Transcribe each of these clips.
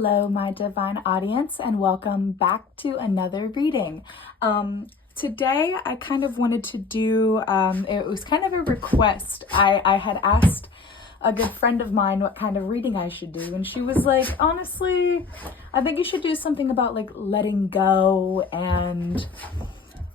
Hello, my divine audience, and welcome back to another reading. Today, I kind of wanted to do, it was kind of a request. I had asked a good friend of mine what kind of reading I should do, and she was like, honestly, I think you should do something about like letting go and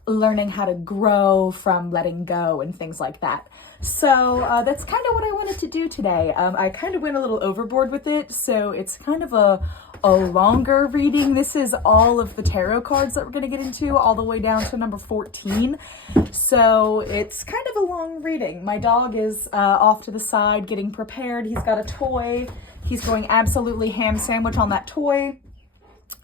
learning how to grow from letting go and things like that. So that's kind of what I wanted to do today. I kind of went a little overboard with it, so it's kind of a longer reading. This is all of the tarot cards that we're going to get into, all the way down to number 14. So it's kind of a long reading. My dog is off to the side getting prepared. He's got a toy. He's going absolutely ham sandwich on that toy.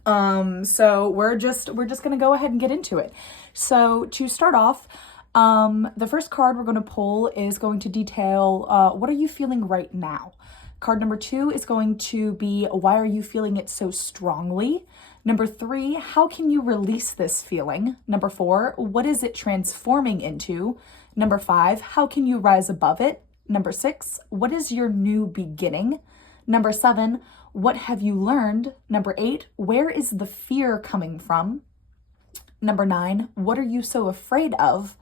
So we're just going to go ahead and get into it. So to start off, the first card we're going to pull is going to detail, what are you feeling right now? Card number 2 is going to be, why are you feeling it so strongly? Number 3, how can you release this feeling? Number 4, what is it transforming into? Number 5, how can you rise above it? Number 6, what is your new beginning? Number 7, what have you learned? Number 8, where is the fear coming from? Number 9, what are you so afraid of?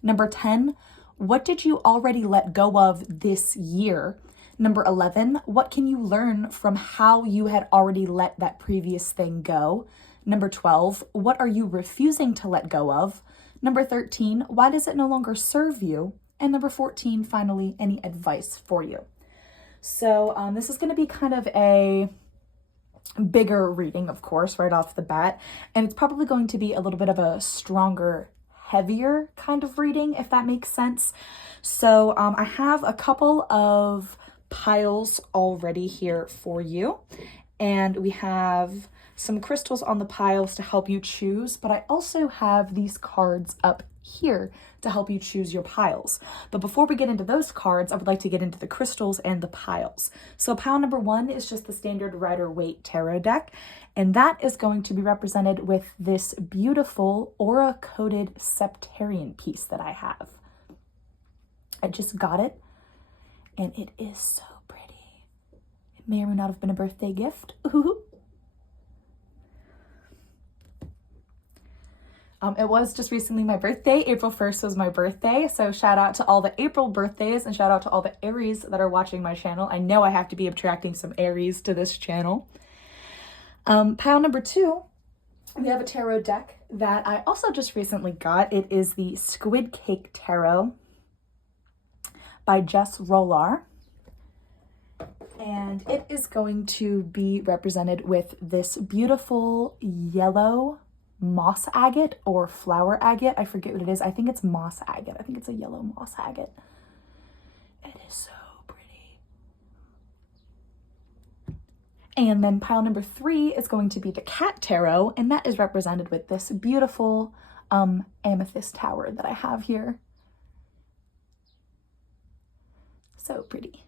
Number 10, what did you already let go of this year? Number 11, what can you learn from how you had already let that previous thing go? Number 12, what are you refusing to let go of? Number 13, why does it no longer serve you? And number 14, finally, any advice for you. So this is going to be kind of a bigger reading, of course, right off the bat. And it's probably going to be a little bit of a stronger, heavier kind of reading, if that makes sense. So I have a couple of piles already here for you. And we have some crystals on the piles to help you choose, but I also have these cards up here to help you choose your piles. But before we get into those cards, I would like to get into the crystals and the piles. So pile number 1 is just the standard Rider-Waite tarot deck, and that is going to be represented with this beautiful aura-coated septarian piece that I have. I just got it, and it is so pretty. It may or may not have been a birthday gift. Ooh. It was just recently my birthday. April 1st was my birthday. So shout out to all the April birthdays and shout out to all the Aries that are watching my channel. I know I have to be attracting some Aries to this channel. Pile number 2, we have a tarot deck that I also just recently got. It is the Squid Cake Tarot by Jess Rolar. And it is going to be represented with this beautiful yellow moss agate or flower agate. I forget what it is. I think it's moss agate. I think it's a yellow moss agate. It is so pretty. And then pile number 3 is going to be the Cat Tarot, and that is represented with this beautiful amethyst tower that I have here. So pretty.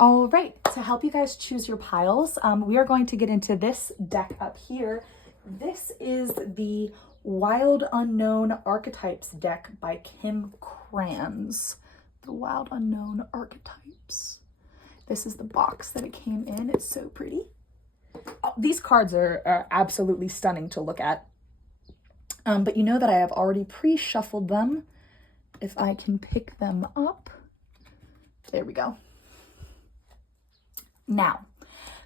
All right, to help you guys choose your piles, we are going to get into this deck up here. This is the Wild Unknown Archetypes deck by Kim Kranz. The Wild Unknown Archetypes. This is the box that it came in. It's so pretty. Oh, these cards are absolutely stunning to look at. But you know that I have already pre-shuffled them. If I can pick them up. There we go. Now,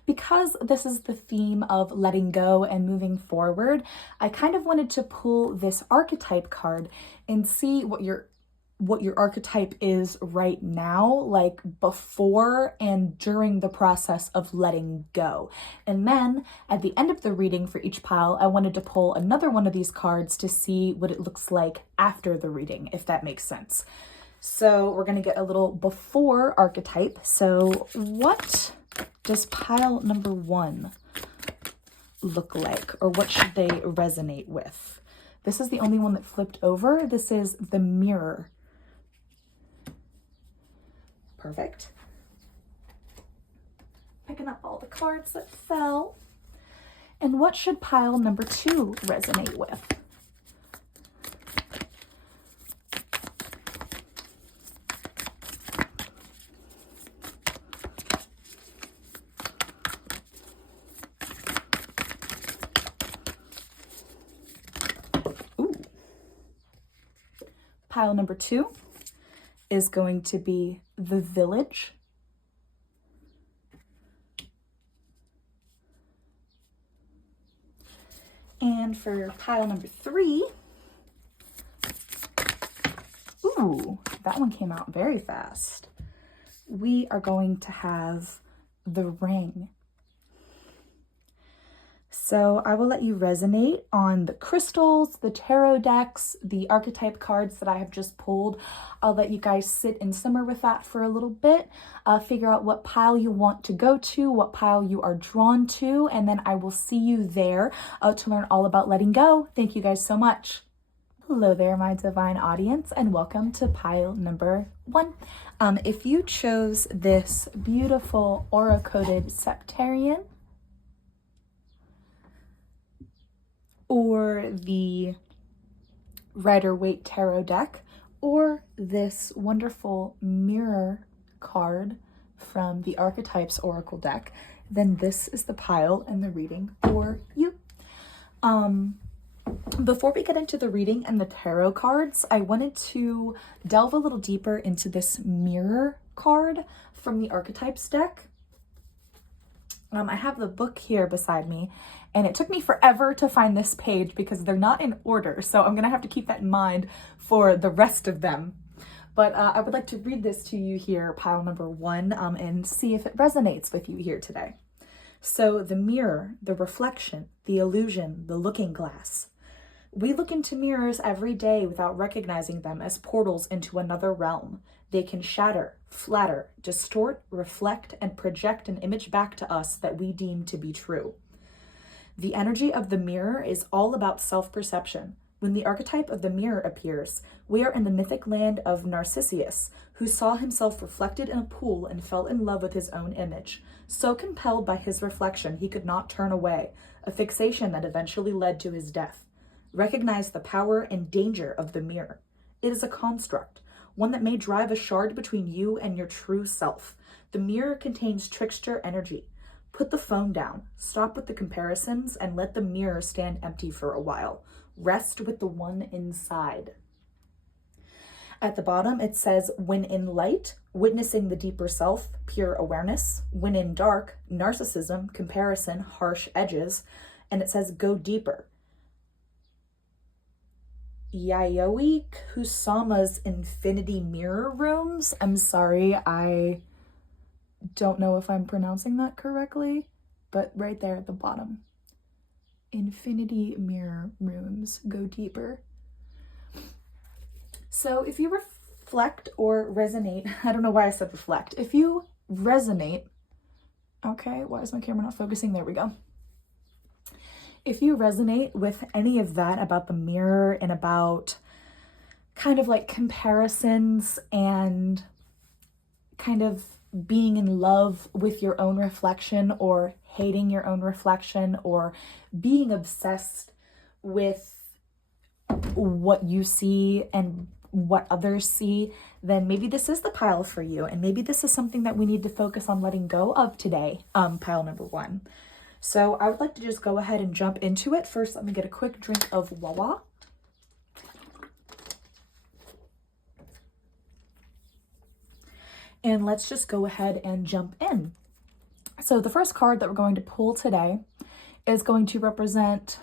because this is the theme of letting go and moving forward, I kind of wanted to pull this archetype card and see what your archetype is right now, like before and during the process of letting go. And then at the end of the reading for each pile, I wanted to pull another one of these cards to see what it looks like after the reading, if that makes sense. So we're going to get a little before archetype. So what does pile number 1 look like, or what should they resonate with? This is the only one that flipped over. This is the Mirror. Perfect. Picking up all the cards that fell. And what should pile number 2 resonate with? Pile number 2 is going to be the Village. And for pile number 3, ooh, that one came out very fast. We are going to have the Ring. So I will let you resonate on the crystals, the tarot decks, the archetype cards that I have just pulled. I'll let you guys sit and simmer with that for a little bit, figure out what pile you want to go to, what pile you are drawn to, and then I will see you there to learn all about letting go. Thank you guys so much. Hello there, my divine audience, and welcome to pile number 1. If you chose this beautiful aura-coded septarian, or the Rider-Waite Tarot deck, or this wonderful mirror card from the Archetypes Oracle deck, then this is the pile and the reading for you. Before we get into the reading and the tarot cards, I wanted to delve a little deeper into this mirror card from the Archetypes deck. I have the book here beside me, and it took me forever to find this page because they're not in order, so I'm gonna have to keep that in mind for the rest of them. But I would like to read this to you here, pile number 1, and see if it resonates with you here today. So the mirror, the reflection, the illusion, the looking glass. We look into mirrors every day without recognizing them as portals into another realm. They can shatter, flatter, distort, reflect, and project an image back to us that we deem to be true. The energy of the mirror is all about self-perception. When the archetype of the mirror appears, we are in the mythic land of Narcissus, who saw himself reflected in a pool and fell in love with his own image. So compelled by his reflection, he could not turn away, a fixation that eventually led to his death. Recognize the power and danger of the mirror. It is a construct, one that may drive a shard between you and your true self. The mirror contains trickster energy. Put the phone down, stop with the comparisons, and let the mirror stand empty for a while. Rest with the one inside. At the bottom, it says, when in light, witnessing the deeper self, pure awareness. When in dark, narcissism, comparison, harsh edges. And it says, go deeper. Yayoi Kusama's Infinity Mirror Rooms. I'm sorry, I don't know if I'm pronouncing that correctly, but right there at the bottom. Infinity Mirror Rooms, go deeper. So if you reflect or resonate, I don't know why I said reflect. If you resonate, okay, why is my camera not focusing? There we go. If you resonate with any of that about the mirror and about kind of like comparisons and kind of being in love with your own reflection or hating your own reflection or being obsessed with what you see and what others see, then maybe this is the pile for you. And maybe this is something that we need to focus on letting go of today, pile number 1. So I would like to just go ahead and jump into it. First, let me get a quick drink of Wawa. And let's just go ahead and jump in. So the first card that we're going to pull today is going to represent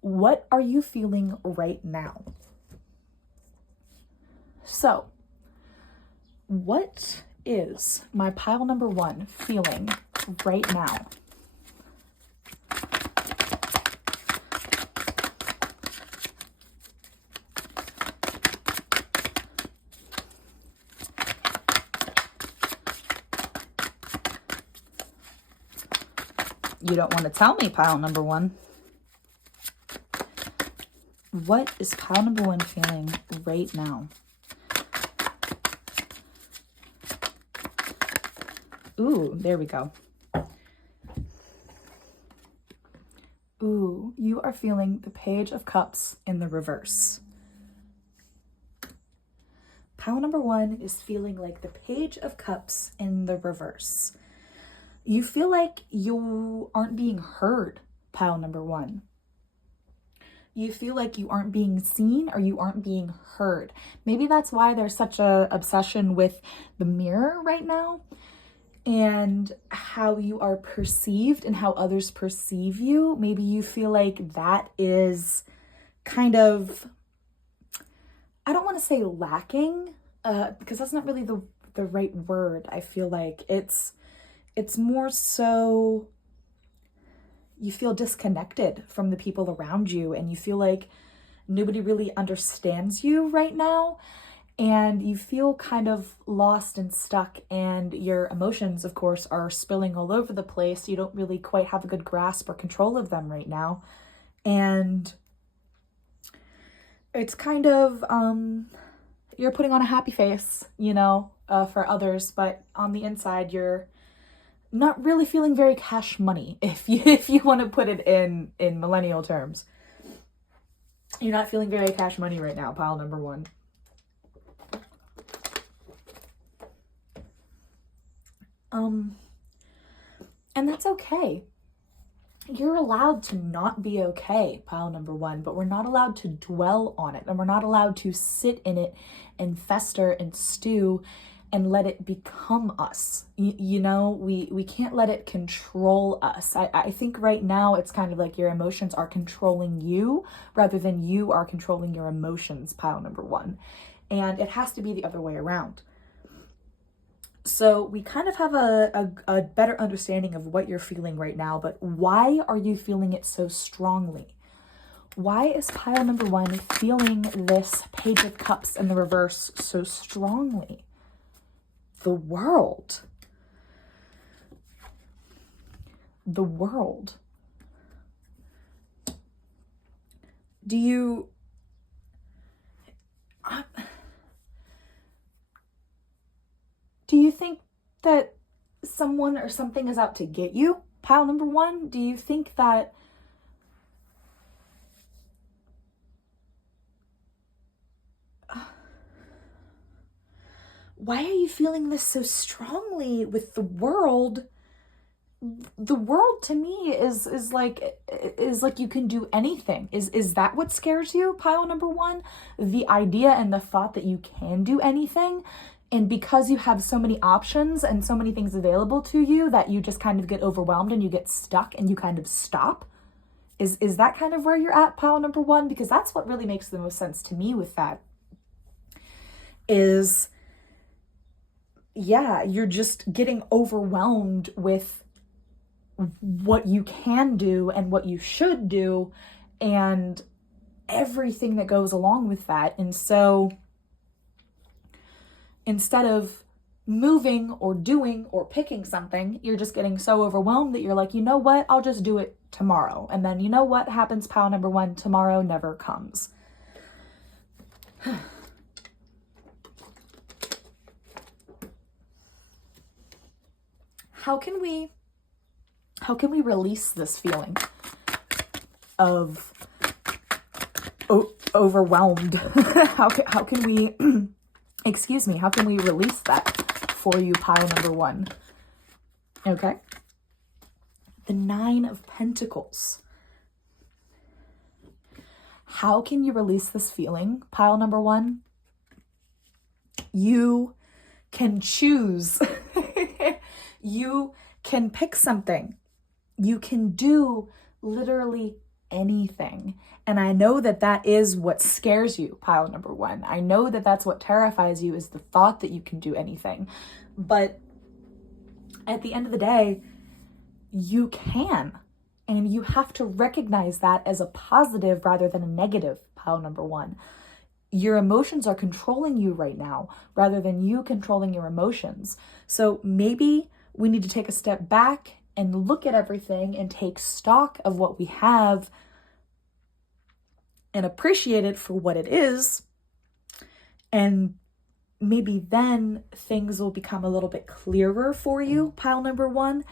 what are you feeling right now? So what is my pile number 1 feeling right now? You don't want to tell me, pile number 1. What is pile number 1 feeling right now? Ooh, there we go. Ooh, you are feeling the Page of Cups in the reverse. Pile number 1 is feeling like the Page of Cups in the reverse. You feel like you aren't being heard, pile number 1. You feel like you aren't being seen or you aren't being heard. Maybe that's why there's such a obsession with the mirror right now and how you are perceived and how others perceive you. Maybe you feel like that is kind of, I don't want to say lacking, because that's not really the right word. I feel like it's more so you feel disconnected from the people around you and you feel like nobody really understands you right now. And you feel kind of lost and stuck, and your emotions, of course, are spilling all over the place. You don't really quite have a good grasp or control of them right now. And it's kind of, you're putting on a happy face, for others, but on the inside, you're not really feeling very cash money, if you want to put it in millennial terms. You're not feeling very cash money right now, pile number one. And that's okay. You're allowed to not be okay, pile number one, but we're not allowed to dwell on it, and we're not allowed to sit in it and fester and stew and let it become us. We can't let it control us. I think right now it's kind of like your emotions are controlling you rather than you are controlling your emotions, pile number one. And it has to be the other way around. So we kind of have a better understanding of what you're feeling right now, but why are you feeling it so strongly? Why is pile number one feeling this Page of Cups in the reverse so strongly? The world. The world. Do you think that someone or something is out to get you? Pile number one, do you think that why are you feeling this so strongly with the world? The world to me is like you can do anything. Is that what scares you, pile number one? The idea and the thought that you can do anything, and because you have so many options and so many things available to you that you just kind of get overwhelmed and you get stuck and you kind of stop. Is that kind of where you're at, pile number one? Because that's what really makes the most sense to me with that. Is, yeah, you're just getting overwhelmed with what you can do and what you should do and everything that goes along with that. And so instead of moving or doing or picking something, you're just getting so overwhelmed that you're like, you know what, I'll just do it tomorrow. And then you know what happens, pile number one? Tomorrow never comes. How can we release this feeling of overwhelmed? How can we, excuse me, how can we release that for you, pile number one? Okay. The Nine of Pentacles. How can you release this feeling, pile number one? You can choose. You can pick something. You can do literally anything. And I know that that is what scares you, pile number one. I know that that's what terrifies you, is the thought that you can do anything. But at the end of the day, you can. And you have to recognize that as a positive rather than a negative, pile number one. Your emotions are controlling you right now rather than you controlling your emotions. So maybe we need to take a step back and look at everything and take stock of what we have and appreciate it for what it is. And maybe then things will become a little bit clearer for you, pile number one,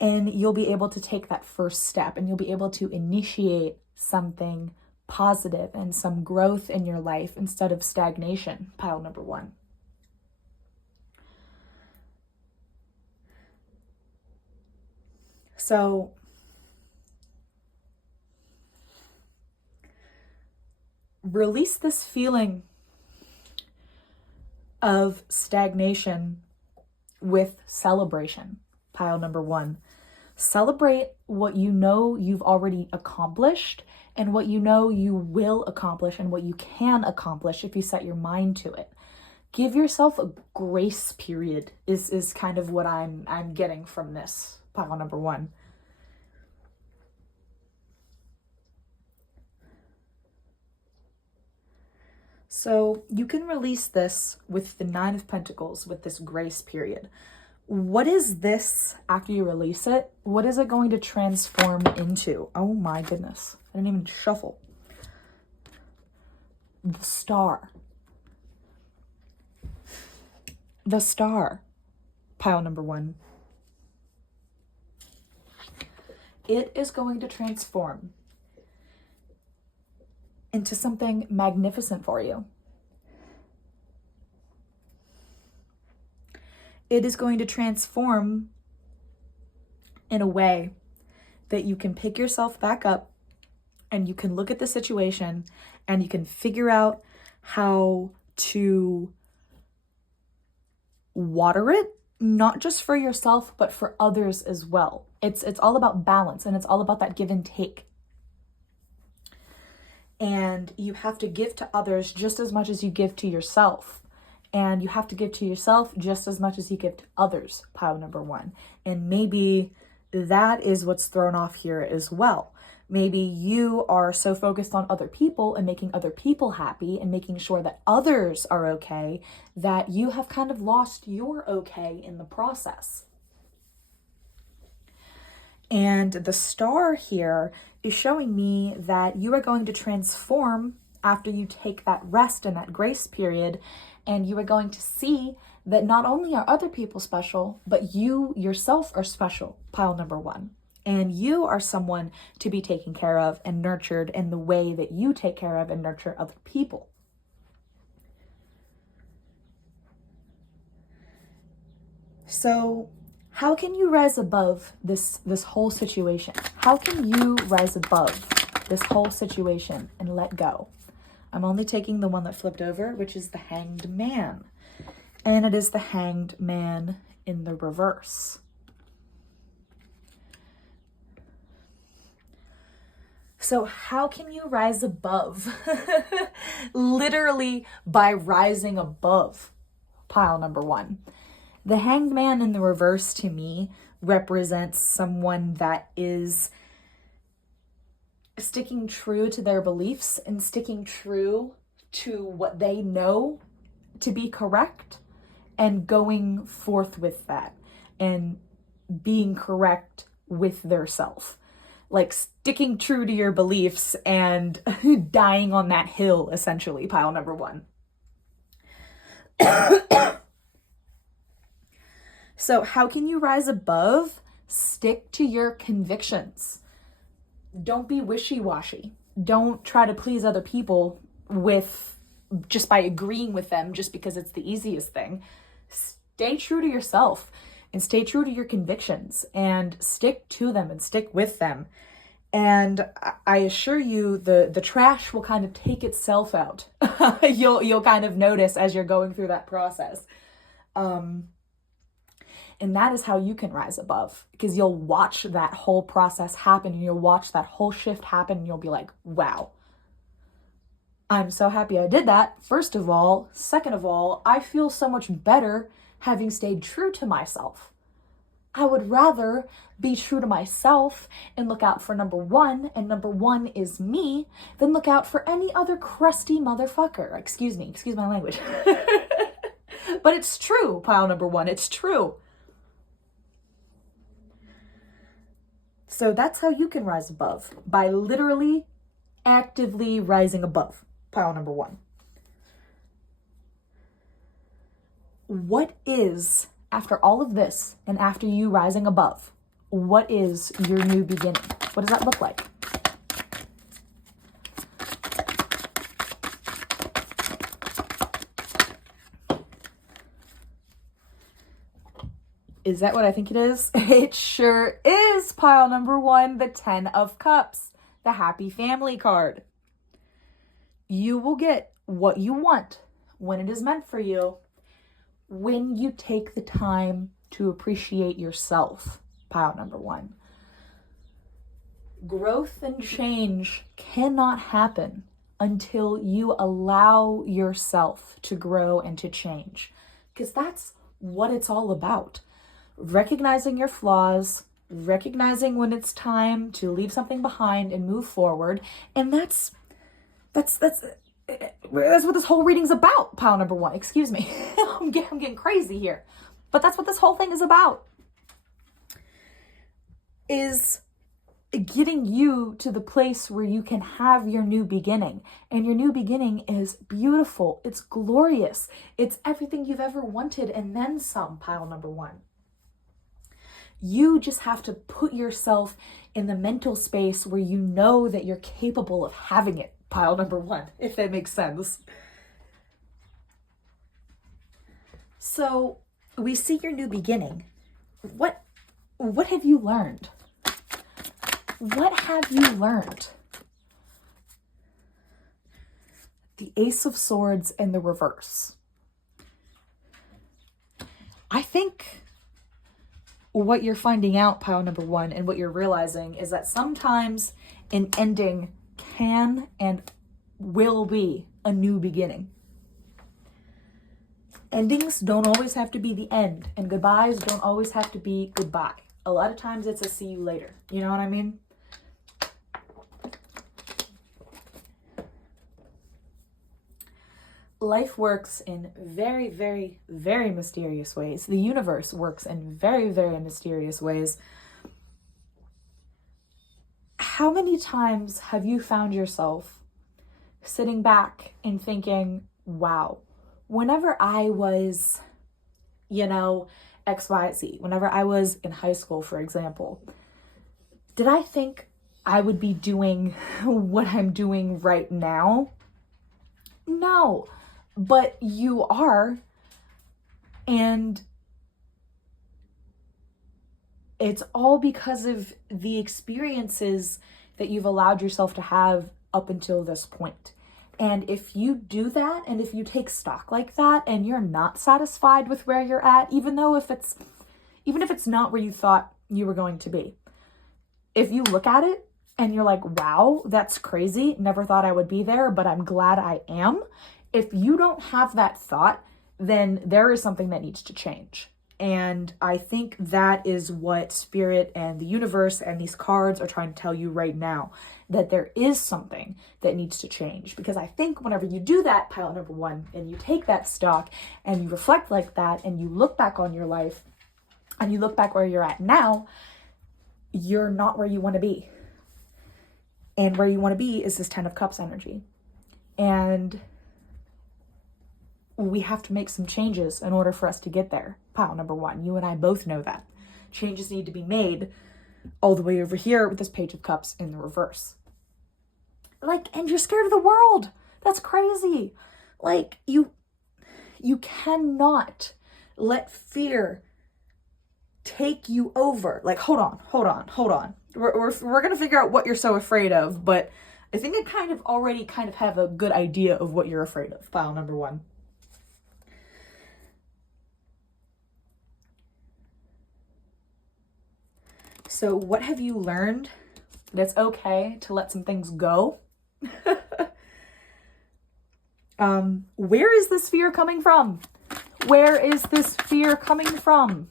and you'll be able to take that first step and you'll be able to initiate something positive and some growth in your life instead of stagnation, pile number one. So release this feeling of stagnation with celebration. Pile number 1. Celebrate what you know you've already accomplished and what you know you will accomplish and what you can accomplish if you set your mind to it. Give yourself a grace period is kind of what I'm getting from this. Pile number 1. So you can release this with the 9 of Pentacles, with this grace period. What is this after you release it? What is it going to transform into? Oh my goodness. I didn't even shuffle. The Star. The Star. Pile number 1. It is going to transform into something magnificent for you. It is going to transform in a way that you can pick yourself back up and you can look at the situation and you can figure out how to water it, not just for yourself, but for others as well. It's all about balance, and it's all about that give and take. And you have to give to others just as much as you give to yourself. And you have to give to yourself just as much as you give to others, pile number 1. And maybe that is what's thrown off here as well. Maybe you are so focused on other people and making other people happy and making sure that others are okay that you have kind of lost your okay in the process. And the Star here is showing me that you are going to transform after you take that rest and that grace period, and you are going to see that not only are other people special, but you yourself are special, pile number 1. And you are someone to be taken care of and nurtured in the way that you take care of and nurture other people. So how can you rise above this whole situation? How can you rise above this whole situation and let go? I'm only taking the one that flipped over, which is the Hanged Man. And it is the Hanged Man in the reverse. So how can you rise above? Literally by rising above, pile number 1. The Hanged Man in the reverse to me represents someone that is sticking true to their beliefs and sticking true to what they know to be correct and going forth with that and being correct with their self. Like sticking true to your beliefs and dying on that hill, essentially, pile number 1. So how can you rise above? Stick to your convictions. Don't be wishy-washy. Don't try to please other people just by agreeing with them just because it's the easiest thing. Stay true to yourself and stay true to your convictions and stick to them and stick with them. And I assure you the trash will kind of take itself out. You'll kind of notice as you're going through that process. And that is how you can rise above, because you'll watch that whole process happen and you'll watch that whole shift happen and you'll be like, wow, I'm so happy I did that. First of all. Second of all, I feel so much better having stayed true to myself. I would rather be true to myself and look out for number 1, and number 1 is me, than look out for any other crusty motherfucker. Excuse my language. But it's true, pile number 1, it's true. So that's how you can rise above, by literally actively rising above, pile number 1. What is, after all of this and after you rising above, what is your new beginning? What does that look like? Is that what I think it is? It sure is, pile number 1, the 10 of Cups, the Happy Family card. You will get what you want when it is meant for you, when you take the time to appreciate yourself. Pile number one. Growth and change cannot happen until you allow yourself to grow and to change, because that's what it's all about. Recognizing your flaws, recognizing when it's time to leave something behind and move forward. And that's what this whole reading's about. Pile number one. Excuse me. I'm getting crazy here. But that's what this whole thing is about. Is getting you to the place where you can have your new beginning. And your new beginning is beautiful. It's glorious. It's everything you've ever wanted and then some. Pile number one. You just have to put yourself in the mental space where you know that you're capable of having it. Pile number one, if that makes sense. So we see your new beginning. What have you learned? What have you learned? The Ace of Swords in the reverse. I think what you're finding out, pile number one, and what you're realizing is that sometimes an ending can and will be a new beginning. Endings don't always have to be the end, and goodbyes don't always have to be goodbye. A lot of times it's a see you later. You know what I mean? Life works in very, very, very mysterious ways. The universe works in very, very mysterious ways. How many times have you found yourself sitting back and thinking, wow, whenever I was, XYZ, whenever I was in high school, for example, did I think I would be doing what I'm doing right now? No. But you are, and it's all because of the experiences that you've allowed yourself to have up until this point. And if you do that, and if you take stock like that, and you're not satisfied with where you're at, even if it's not where you thought you were going to be, if you look at it and you're like, wow, that's crazy, never thought I would be there, but I'm glad I am. If you don't have that thought, then there is something that needs to change. And I think that is what Spirit and the universe and these cards are trying to tell you right now, that there is something that needs to change. Because I think whenever you do that, pile number one, and you take that stock and you reflect like that and you look back on your life and you look back where you're at now, you're not where you want to be. And where you want to be is this 10 of Cups energy. And we have to make some changes in order for us to get there. Pile number one. You and I both know that. Changes need to be made all the way over here with this Page of Cups in the reverse. And you're scared of the world. That's crazy. You cannot let fear take you over. Hold on. We're going to figure out what you're so afraid of, but I think I already have a good idea of what you're afraid of. Pile number one. So what have you learned? That it's okay to let some things go. Where is this fear coming from? Where is this fear coming from?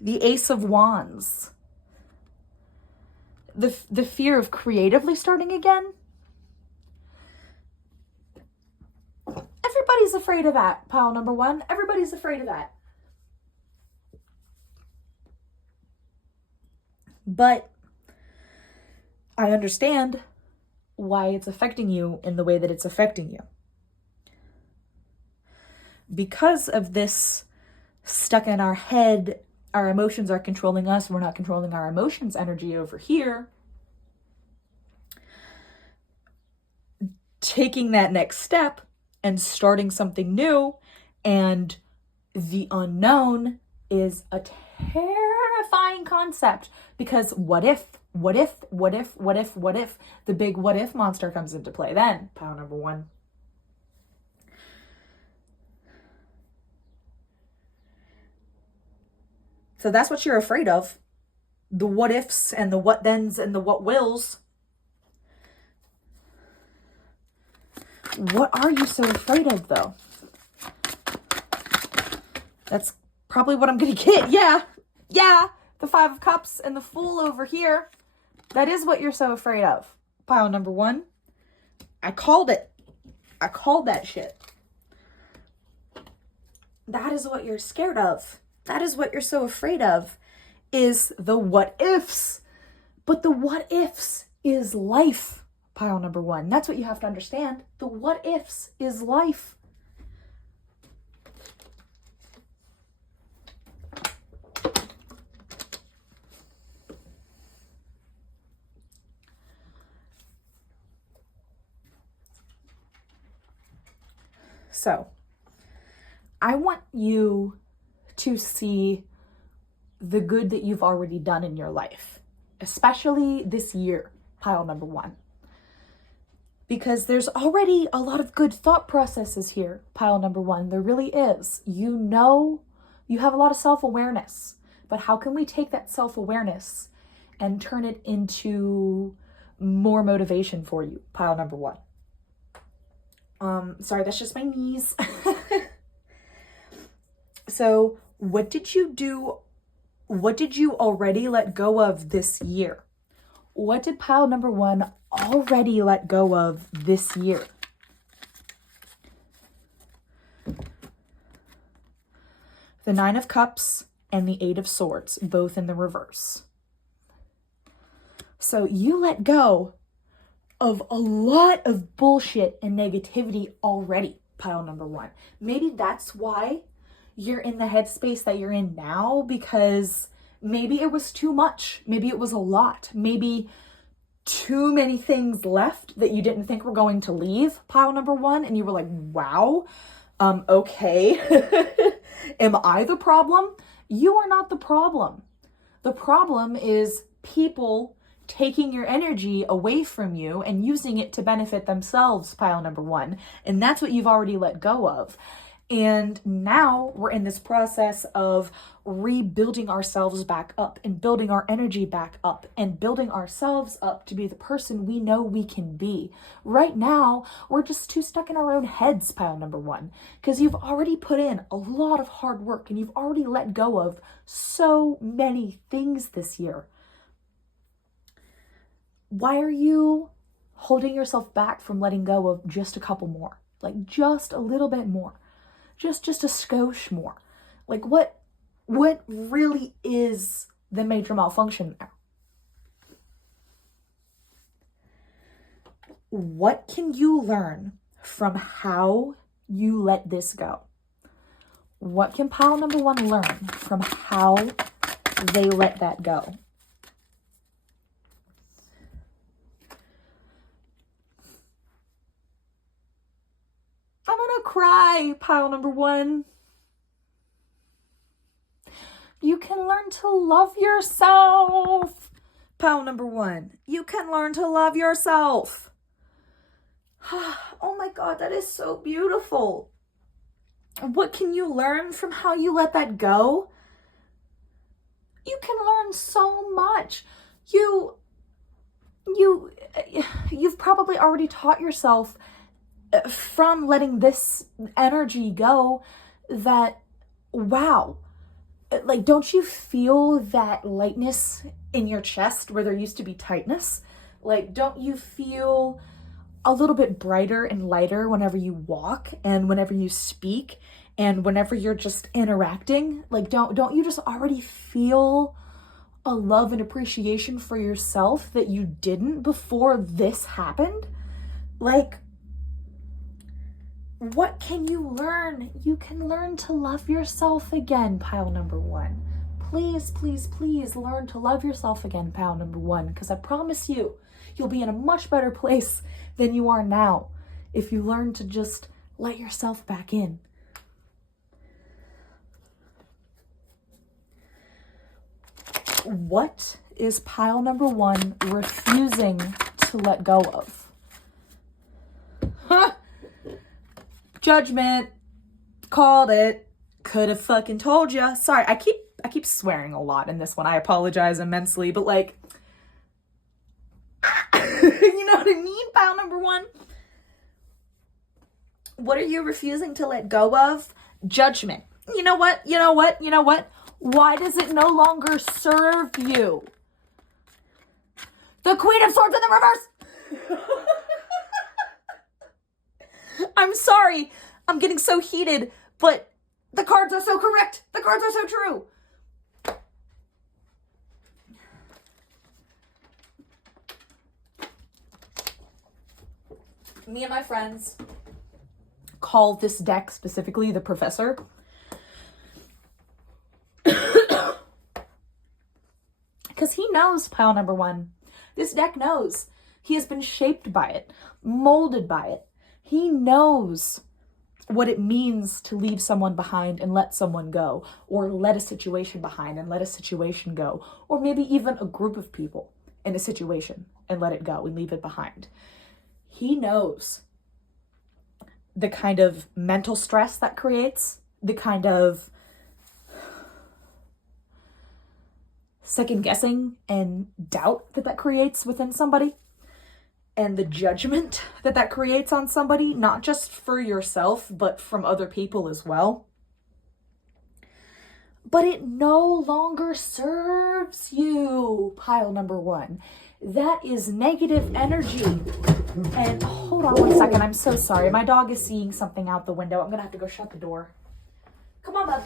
The Ace of Wands. The fear of creatively starting again. Everybody's afraid of that, pile number one. Everybody's afraid of that. But I understand why it's affecting you in the way that it's affecting you. Because of this stuck in our head, our emotions are controlling us, we're not controlling our emotions energy over here. Taking that next step and starting something new, and the unknown is a terrifying concept, because what if What if the big what if monster comes into play? Then, pile number one. So that's what you're afraid of. The what ifs and the what thens and the what wills. What are you so afraid of, though? That's probably what I'm going to get. Yeah. The Five of Cups and the Fool over here. That is what you're so afraid of. Pile number one. I called it. I called that shit. That is what you're scared of. That is what you're so afraid of, is the what ifs. But the what ifs is life. Pile number one. That's what you have to understand. The what ifs is life. So, I want you to see the good that you've already done in your life, especially this year, pile number one. Because there's already a lot of good thought processes here, pile number one. There really is. You know, you have a lot of self-awareness, but how can we take that self-awareness and turn it into more motivation for you, pile number one? Sorry, that's just my knees. So, what did you do? What did you already let go of this year? What did pile number one already let go of this year? The Nine of Cups and the Eight of Swords, both in the reverse. So you let go of a lot of bullshit and negativity already, pile number one. Maybe that's why you're in the headspace that you're in now, because maybe it was too much. Maybe it was a lot. Maybe too many things left that you didn't think were going to leave, pile number one, and you were like, wow, okay. Am I the problem? You are not the problem. The problem is people taking your energy away from you and using it to benefit themselves, pile number one. And that's what you've already let go of. And now we're in this process of rebuilding ourselves back up and building our energy back up and building ourselves up to be the person we know we can be. Right now, we're just too stuck in our own heads, pile number one, because you've already put in a lot of hard work and you've already let go of so many things this year. Why are you holding yourself back from letting go of just a couple more? Like just a little bit more. Just a skosh more. Like what really is the major malfunction there? What can you learn from how you let this go? What can pile number one learn from how they let that go? I'm gonna cry, pile number one. You can learn to love yourself, pile number one. You can learn to love yourself. Oh my God, that is so beautiful. What can you learn from how you let that go? You can learn so much. You've probably already taught yourself from letting this energy go that, wow, like, don't you feel that lightness in your chest where there used to be tightness? Like, don't you feel a little bit brighter and lighter whenever you walk and whenever you speak and whenever you're just interacting? Like, don't you just already feel a love and appreciation for yourself that you didn't before this happened? Like, what can you learn? You can learn to love yourself again, pile number one. Please, please, please learn to love yourself again, pile number one, because I promise you, you'll be in a much better place than you are now if you learn to just let yourself back in. What is pile number 1 refusing to let go of? Huh? Judgment. Called it. Could have fucking told ya. Sorry, I keep swearing a lot in this one. I apologize immensely, but like, you know what I mean? Pile number 1. What are you refusing to let go of? Judgment. You know what? Why does it no longer serve you? The Queen of Swords in the reverse. I'm sorry. I'm getting so heated, but the cards are so correct. The cards are so true. Me and my friends call this deck specifically the Professor. Because he knows pile number 1. This deck knows. He has been shaped by it, molded by it. He knows what it means to leave someone behind and let someone go, or let a situation behind and let a situation go, or maybe even a group of people in a situation and let it go and leave it behind. He knows the kind of mental stress that creates, the kind of second guessing and doubt that creates within somebody, and the judgment that creates on somebody, not just for yourself, but from other people as well. But it no longer serves you, pile number 1. That is negative energy. And hold on one second, I'm so sorry. My dog is seeing something out the window. I'm gonna have to go shut the door. Come on, bud.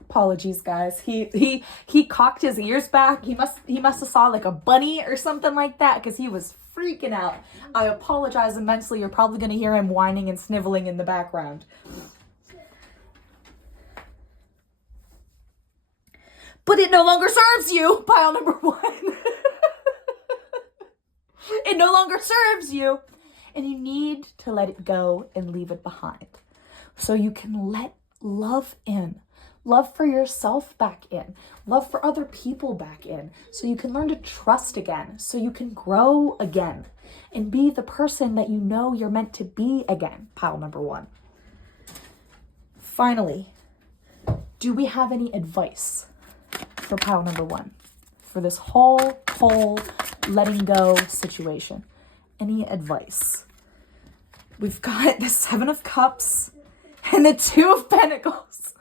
Apologies, guys. He cocked his ears back. He must have saw like a bunny or something like that, because he was freaking out. I apologize immensely. You're probably going to hear him whining and sniveling in the background. But it no longer serves you, pile number 1. It no longer serves you. And you need to let it go and leave it behind. So you can let love in. Love for yourself back in. Love for other people back in. So you can learn to trust again. So you can grow again. And be the person that you know you're meant to be again. Pile number 1. Finally, do we have any advice for pile number 1? For this whole letting go situation? Any advice? We've got the 7 of Cups and the 2 of Pentacles.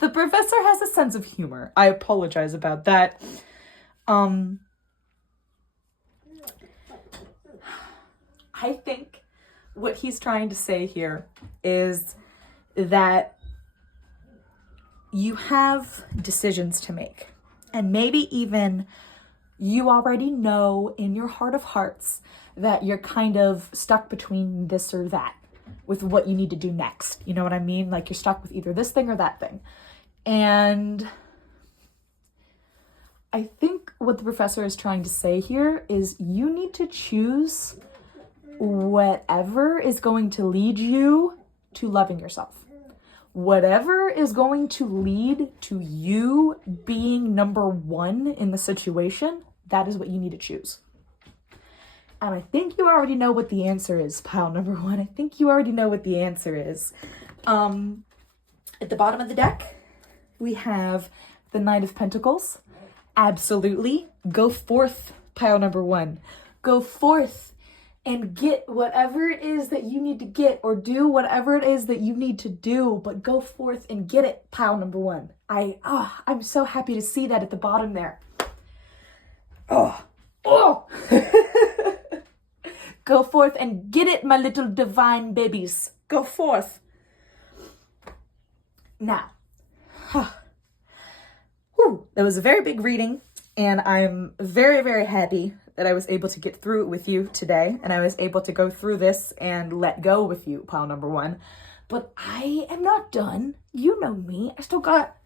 The Professor has a sense of humor. I apologize about that. I think what he's trying to say here is that you have decisions to make. And maybe even you already know in your heart of hearts that you're kind of stuck between this or that with what you need to do next. You know what I mean? Like you're stuck with either this thing or that thing. And I think what the Professor is trying to say here is you need to choose whatever is going to lead you to loving yourself. Whatever is going to lead to you being number 1 in the situation, that is what you need to choose. And I think you already know what the answer is, pile number 1. I think you already know what the answer is. At the bottom of the deck, we have the Knight of Pentacles. Absolutely. Go forth, pile number 1. Go forth and get whatever it is that you need to get, or do whatever it is that you need to do, but go forth and get it, pile number 1. I'm so happy to see that at the bottom there. Oh. Go forth and get it, my little divine babies. Go forth. Now, that was a very big reading, and I'm very, very happy that I was able to get through it with you today, and I was able to go through this and let go with you, pile number 1. But I am not done. You know me. I still got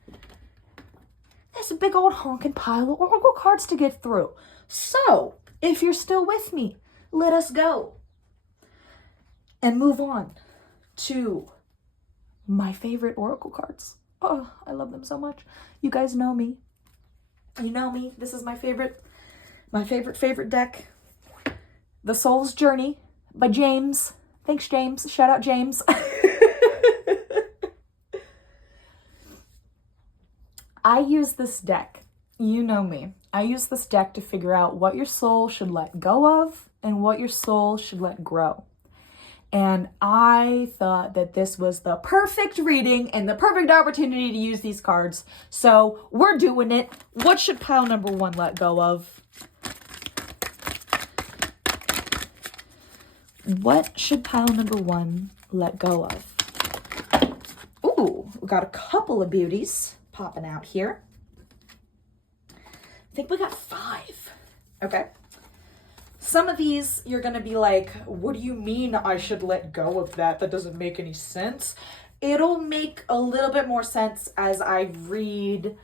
this big old honking pile of oracle cards to get through. So, if you're still with me, let us go and move on to my favorite oracle cards. Oh, I love them so much. You guys know me. You know me. This is my favorite deck. The Soul's Journey by James. Thanks, James. Shout out, James. I use this deck. You know me. I use this deck to figure out what your soul should let go of and what your soul should let grow. And I thought that this was the perfect reading and the perfect opportunity to use these cards. So we're doing it. What should pile number 1 let go of? What should pile number 1 let go of? Ooh, we got a couple of beauties popping out here. I think we got 5. Okay. Some of these you're going to be like, what do you mean I should let go of that? That doesn't make any sense. It'll make a little bit more sense as I read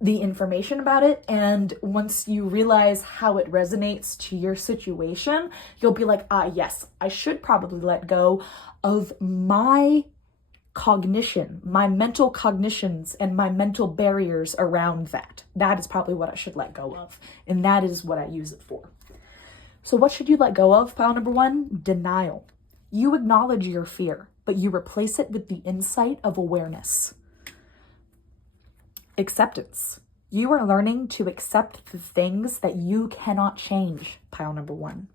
the information about it. And once you realize how it resonates to your situation, you'll be like, yes, I should probably let go of my cognition, my mental cognitions and my mental barriers around that. That is probably what I should let go of. And that is what I use it for. So what should you let go of? Pile number 1, denial. You acknowledge your fear, but you replace it with the insight of awareness. Acceptance. You are learning to accept the things that you cannot change. Pile number 1.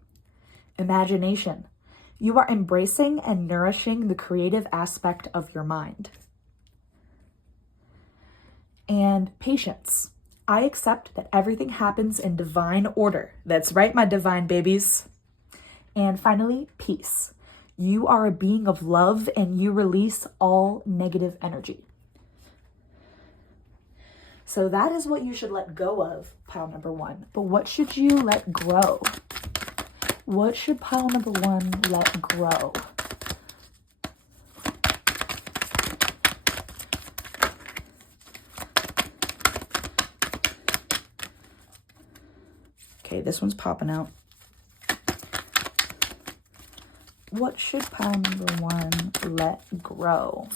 Imagination. You are embracing and nourishing the creative aspect of your mind. And patience. I accept that everything happens in divine order. That's right, my divine babies. And finally, peace. You are a being of love and you release all negative energy. So that is what you should let go of, pile number 1. But what should you let grow? What should pile number 1 let grow? Okay, this one's popping out. What should pile number 1 let grow?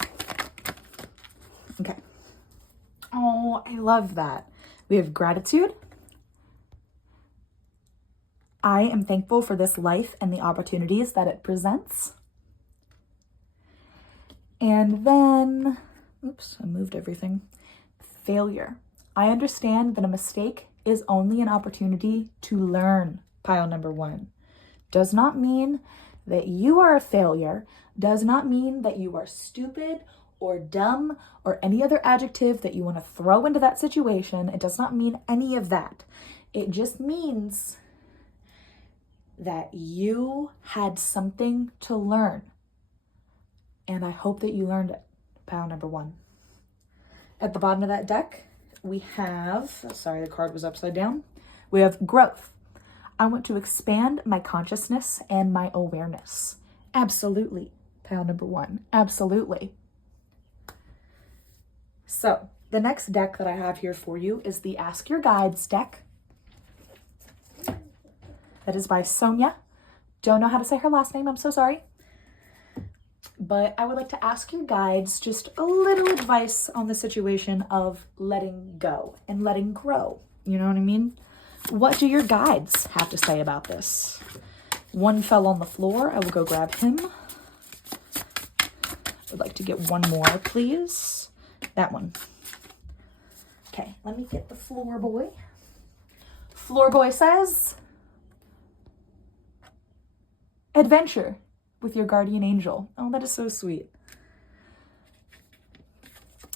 Okay. Oh, I love that. We have gratitude. I am thankful for this life and the opportunities that it presents. And then, oops, I moved everything. Failure. I understand that a mistake is only an opportunity to learn. Pile number 1. Does not mean that you are a failure. Does not mean that you are stupid or dumb or any other adjective that you want to throw into that situation. It does not mean any of that. It just means that you had something to learn. And I hope that you learned it. Pile number 1. At the bottom of that deck, we have, sorry, the card was upside down. We have growth. I want to expand my consciousness and my awareness. Absolutely. Pile number 1. Absolutely. So the next deck that I have here for you is the Ask Your Guides deck. That is by Sonia. Don't know how to say her last name. I'm so sorry. But I would like to ask your guides just a little advice on the situation of letting go and letting grow. You know what I mean? What do your guides have to say about this? One fell on the floor. I will go grab him. I'd like to get one more, please. That one. Okay, let me get the floor boy. Floor boy says, adventure with your guardian angel. Oh, that is so sweet.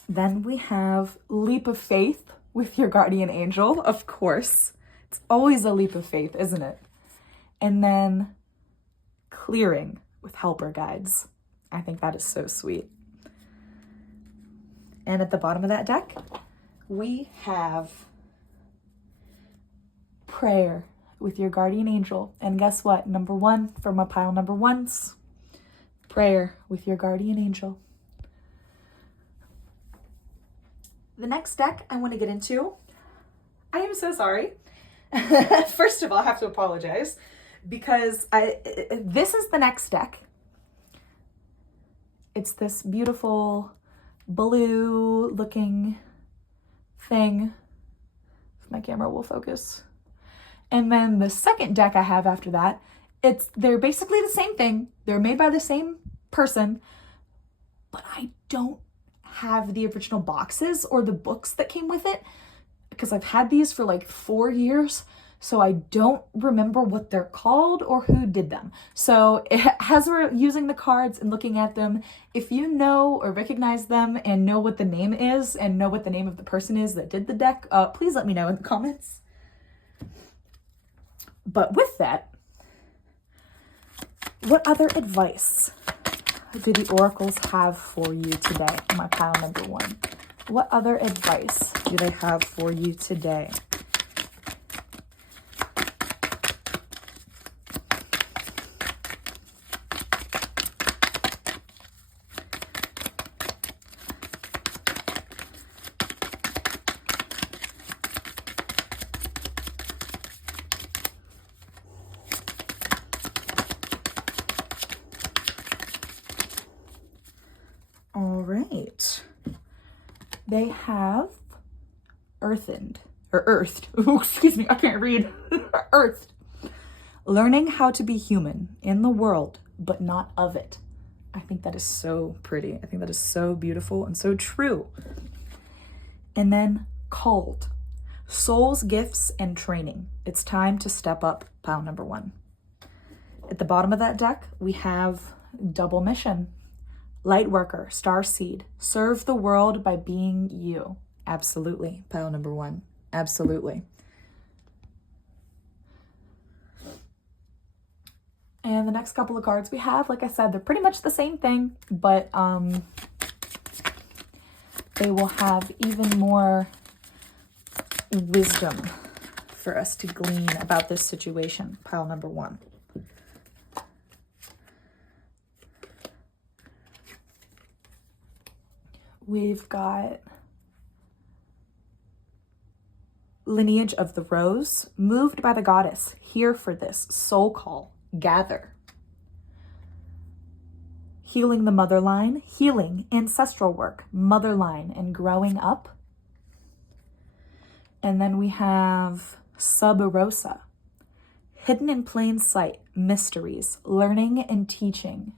Then we have leap of faith with your guardian angel, of course. It's always a leap of faith, isn't it? And then clearing with helper guides. I think that is so sweet. And at the bottom of that deck, we have prayer with your guardian angel. And guess what? Number 1 for my pile number 1s. Prayer with your guardian angel. The next deck I want to get into, I am so sorry. First of all, I have to apologize because this is the next deck. It's this beautiful blue looking thing. If my camera will focus. And then the second deck I have after that, they're basically the same thing. They're made by the same person, but I don't have the original boxes or the books that came with it because I've had these for like 4 years. So I don't remember what they're called or who did them. So as we're using the cards and looking at them, if you know or recognize them and know what the name is and know what the name of the person is that did the deck, please let me know in the comments. But with that, what other advice do the oracles have for you today? My pile number 1. What other advice do they have for you today? All right. They have earthed. Ooh, excuse me, I can't read. Earthed. Learning how to be human in the world, but not of it. I think that is so pretty. I think that is so beautiful and so true. And then called. Soul's gifts and training. It's time to step up, pile number 1. At the bottom of that deck, we have double mission. Light worker, star seed, serve the world by being you. Absolutely, pile number 1. Absolutely. And the next couple of cards we have, like I said, they're pretty much the same thing, but they will have even more wisdom for us to glean about this situation, pile number 1. We've got lineage of the rose, moved by the goddess, here for this, soul call, gather. Healing the mother line, healing, ancestral work, mother line, and growing up. And then we have sub rosa, hidden in plain sight, mysteries, learning and teaching.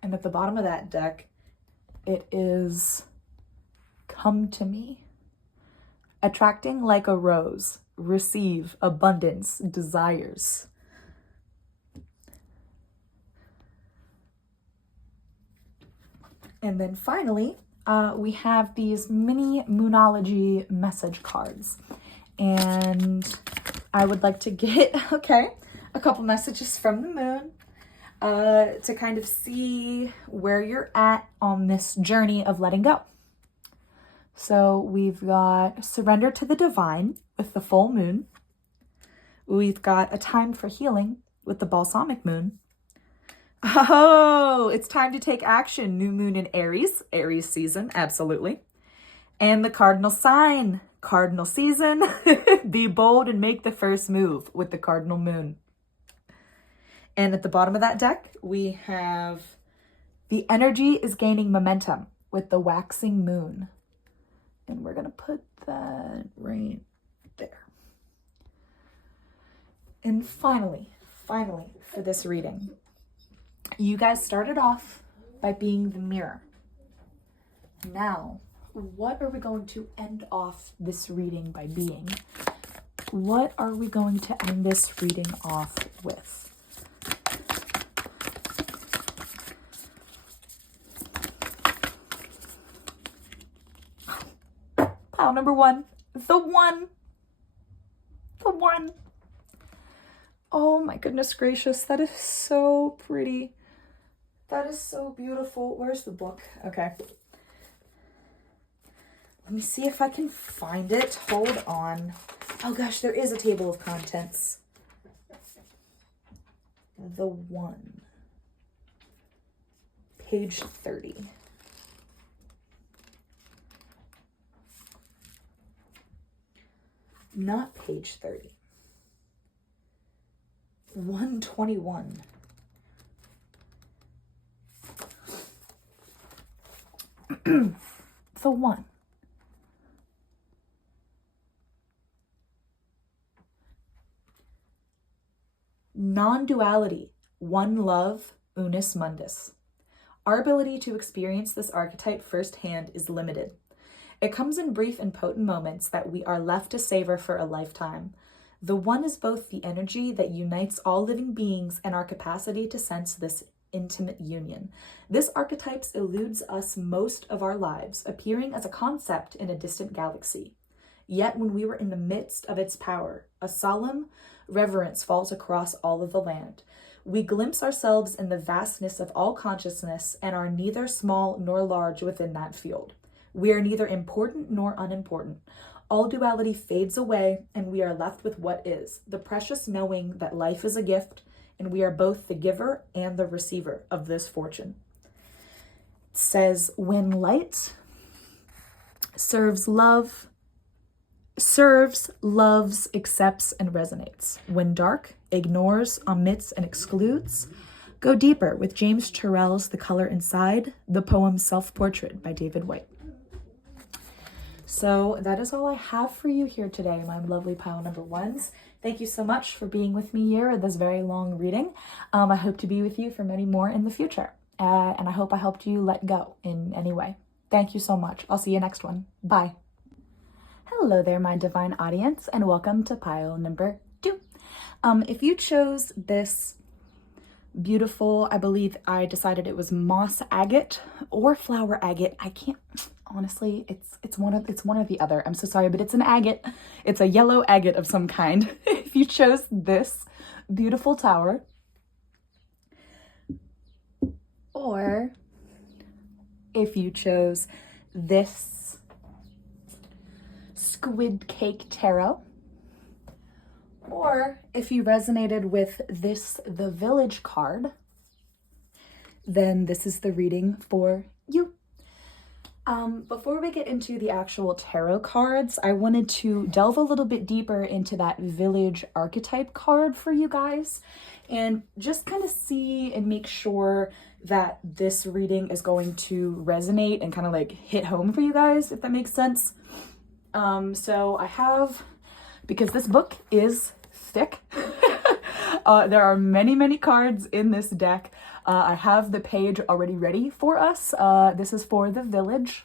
And at the bottom of that deck, it is come to me. Attracting like a rose, receive abundance, desires. And then finally, we have these mini Moonology message cards. And I would like to get, a couple messages from the moon. To kind of see where you're at on this journey of letting go. So we've got surrender to the divine with the full moon. We've got a time for healing with the balsamic moon. Oh, it's time to take action. New moon in Aries season, absolutely. And the cardinal sign, cardinal season. Be bold and make the first move with the cardinal moon. And at the bottom of that deck, we have the energy is gaining momentum with the waxing moon. And we're going to put that right there. And finally, for this reading, you guys started off by being the mirror. Now, what are we going to end off this reading by being? What are we going to end this reading off with? Pile number 1, the one. Oh my goodness gracious, that is so pretty. That is so beautiful. Where's the book? Okay. Let me see if I can find it. Hold on. Oh gosh, there is a table of contents. The one. Page 30. Not page 30. 121. The one. Non-duality, one love, unus mundus. Our ability to experience this archetype firsthand is limited. It comes in brief and potent moments that we are left to savor for a lifetime. The one is both the energy that unites all living beings and our capacity to sense this intimate union. This archetype eludes us most of our lives, appearing as a concept in a distant galaxy. Yet when we were in the midst of its power, a solemn reverence falls across all of the land. We glimpse ourselves in the vastness of all consciousness and are neither small nor large within that field. We are neither important nor unimportant. All duality fades away and we are left with what is, the precious knowing that life is a gift and we are both the giver and the receiver of this fortune. It says, when light serves, loves, accepts, and resonates. When dark ignores, omits, and excludes, go deeper with James Turrell's The Color Inside, the poem Self-Portrait by David Whyte. So that is all I have for you here today, my lovely pile number ones. Thank you so much for being with me here at this very long reading. I hope to be with you for many more in the future. And I hope I helped you let go in any way. Thank you so much. I'll see you next one. Bye. Hello there, my divine audience, and welcome to pile number 2. If you chose this beautiful, I believe I decided it was moss agate or flower agate. I can't, honestly, it's one or the other. I'm so sorry, but it's an agate. It's a yellow agate of some kind. If you chose this beautiful tower, or if you chose this squid cake tarot, or if you resonated with this The Village card, then this is the reading for you. Before we get into the actual tarot cards, I wanted to delve a little bit deeper into that Village archetype card for you guys and just kind of see and make sure that this reading is going to resonate and kind of like hit home for you guys, if that makes sense. So I have, because this book is thick, there are many cards in this deck. I have the page already ready for us. This is for The Village.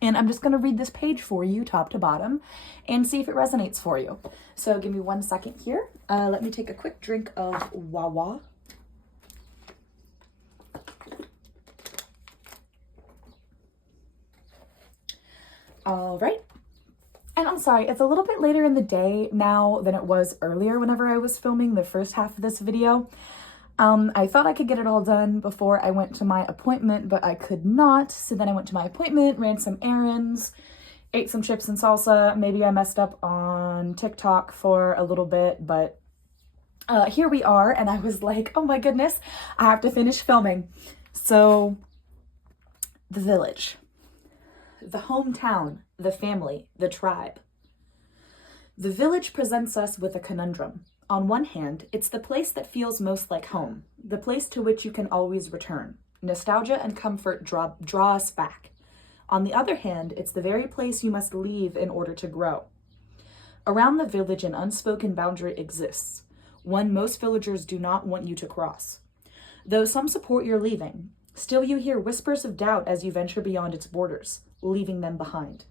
And I'm just going to read this page for you top to bottom and see if it resonates for you. So give me 1 second here. Let me take a quick drink of Wawa. All right. And I'm sorry, it's a little bit later in the day now than it was earlier whenever I was filming the first half of this video. I thought I could get it all done before I went to my appointment, but I could not. So then I went to my appointment, ran some errands, ate some chips and salsa. Maybe I messed up on TikTok for a little bit, but here we are. And I was like, oh my goodness, I have to finish filming. So The Village, the hometown, the family, the tribe. The village presents us with a conundrum. On one hand, it's the place that feels most like home, the place to which you can always return. Nostalgia and comfort draw us back. On the other hand, it's the very place you must leave in order to grow. Around the village, an unspoken boundary exists, one most villagers do not want you to cross. Though some support your leaving, still you hear whispers of doubt as you venture beyond its borders, leaving them behind.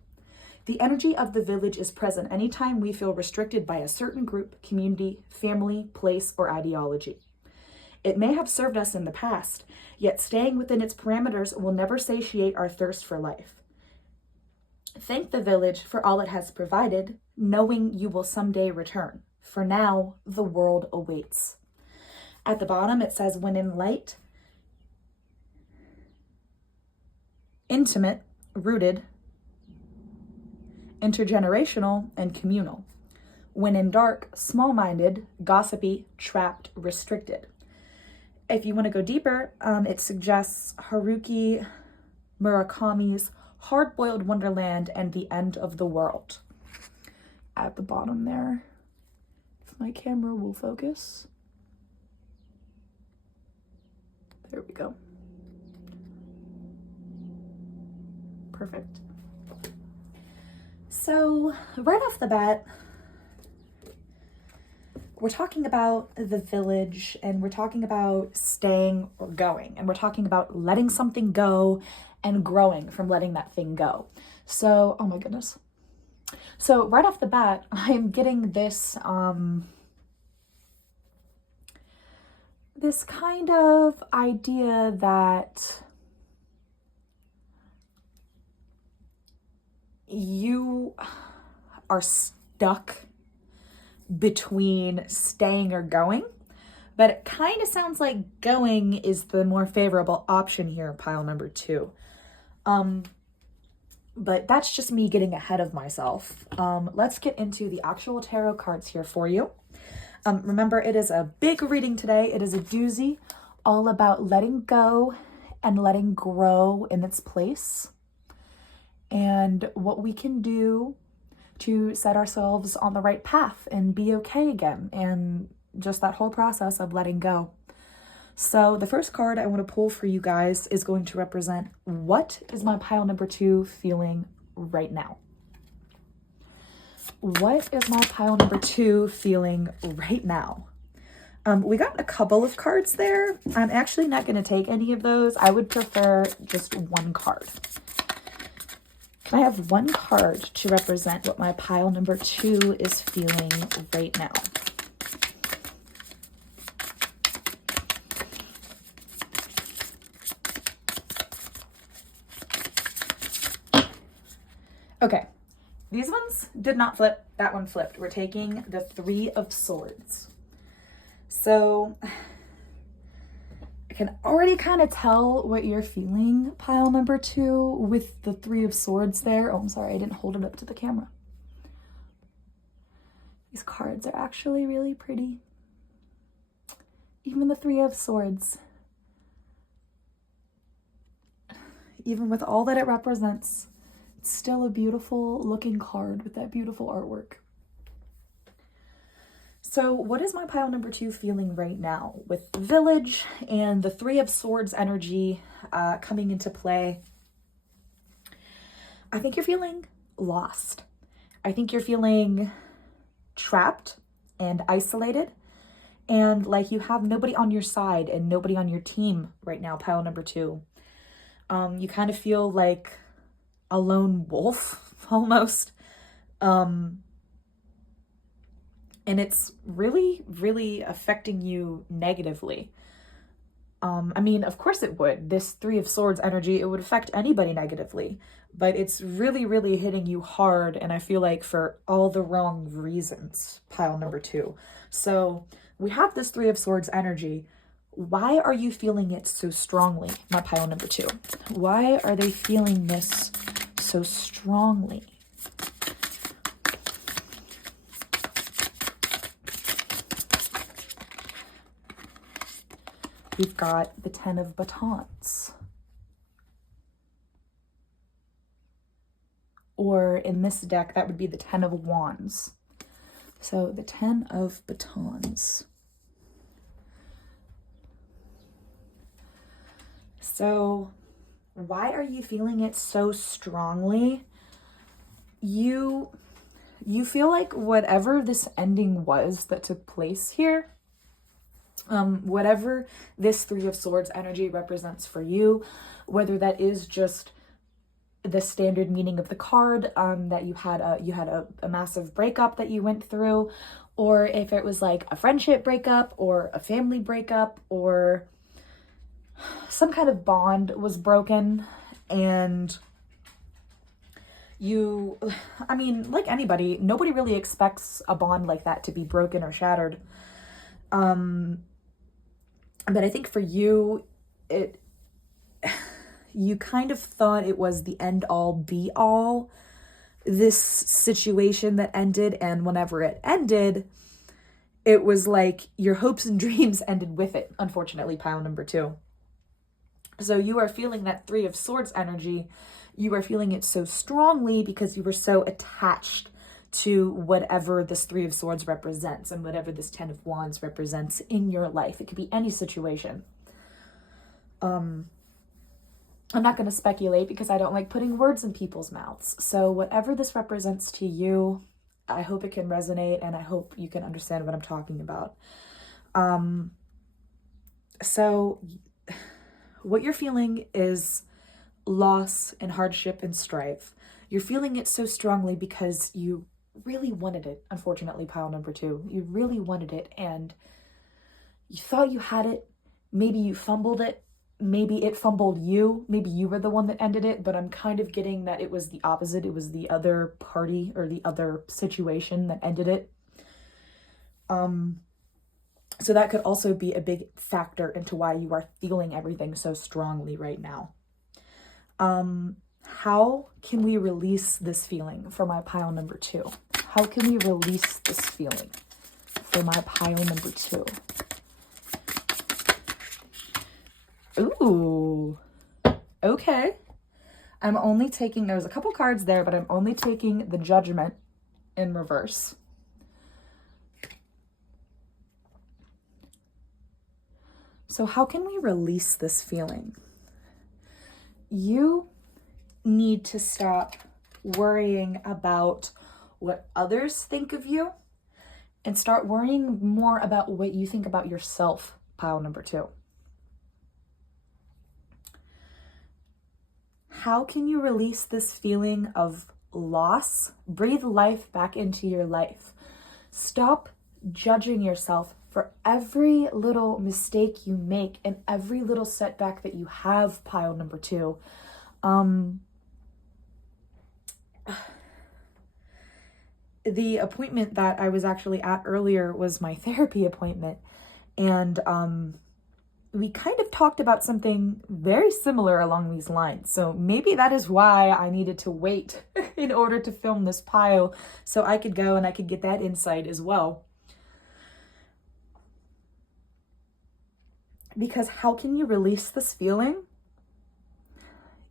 The energy of the village is present anytime we feel restricted by a certain group, community, family, place, or ideology. It may have served us in the past, yet staying within its parameters will never satiate our thirst for life. Thank the village for all it has provided, knowing you will someday return. For now, the world awaits. At the bottom, it says, when in light, intimate, rooted, intergenerational, and communal. When in dark, small-minded, gossipy, trapped, restricted. If you want to go deeper, it suggests Haruki Murakami's Hard-Boiled Wonderland and the End of the World. At the bottom there, if my camera will focus. There we go. Perfect. So right off the bat, we're talking about the village, and we're talking about staying or going, and we're talking about letting something go and growing from letting that thing go. So, oh my goodness. So right off the bat, I'm getting this, this kind of idea that you are stuck between staying or going, but it kind of sounds like going is the more favorable option here, pile number 2. But that's just me getting ahead of myself. Let's get into the actual tarot cards here for you. Remember, it is a big reading today. It is a doozy, all about letting go and letting grow in its place, and what we can do to set ourselves on the right path and be okay again, and just that whole process of letting go. So the first card I want to pull for you guys is going to represent, what is my pile number 2 feeling right now? What is my pile number 2 feeling right now? We got a couple of cards there. I'm actually not going to take any of those. I would prefer just one card. Can I have one card to represent what my pile number 2 is feeling right now? Okay, these ones did not flip. That one flipped. We're taking the 3 of Swords. So I can already kind of tell what you're feeling, pile number 2, with the 3 of Swords there. Oh, I'm sorry, I didn't hold it up to the camera. These cards are actually really pretty. Even the 3 of Swords. Even with all that it represents, it's still a beautiful looking card with that beautiful artwork. So what is my pile number 2 feeling right now with the village and the 3 of Swords energy coming into play? I think you're feeling lost. I think you're feeling trapped and isolated, and like you have nobody on your side and nobody on your team right now, pile number 2. You kind of feel like a lone wolf almost. And it's really, really affecting you negatively. I mean, of course it would. This 3 of Swords energy, it would affect anybody negatively, but it's really, really hitting you hard, and I feel like for all the wrong reasons, pile number 2. So we have this 3 of Swords energy. Why are you feeling it so strongly, my pile number 2? Why are they feeling this so strongly? We've got the 10 of Batons. Or in this deck, that would be the 10 of Wands. So the 10 of Batons. So why are you feeling it so strongly? You feel like whatever this ending was that took place here, whatever this 3 of Swords energy represents for you, whether that is just the standard meaning of the card, that you had a massive breakup that you went through, or if it was like a friendship breakup or a family breakup, or some kind of bond was broken, and I mean, like anybody, nobody really expects a bond like that to be broken or shattered. But I think for you, you kind of thought it was the end all be all, this situation that ended, and whenever it ended, it was like your hopes and dreams ended with it, unfortunately, pile number 2. So you are feeling that 3 of Swords energy. You are feeling it so strongly because you were so attached to whatever this 3 of Swords represents and whatever this 10 of Wands represents in your life. It could be any situation. I'm not going to speculate because I don't like putting words in people's mouths. So whatever this represents to you, I hope it can resonate and I hope you can understand what I'm talking about. So what you're feeling is loss and hardship and strife. You're feeling it so strongly because you really wanted it, unfortunately, pile number 2. You really wanted it and you thought you had it. Maybe you fumbled it. Maybe it fumbled you. Maybe you were the one that ended it, but I'm kind of getting that it was the opposite. It was the other party or the other situation that ended it. So that could also be a big factor into why you are feeling everything so strongly right now. How can we release this feeling for my pile number 2? How can we release this feeling for my pile number 2? Ooh, okay. I'm only taking, there's a couple cards there, but I'm only taking the Judgment in reverse. So how can we release this feeling? You need to stop worrying about what others think of you and start worrying more about what you think about yourself, pile number 2. How can you release this feeling of loss? Breathe life back into your life. Stop judging yourself for every little mistake you make and every little setback that you have, pile number 2. The appointment that I was actually at earlier was my therapy appointment. And we kind of talked about something very similar along these lines. So maybe that is why I needed to wait in order to film this pile so I could go and I could get that insight as well. Because how can you release this feeling?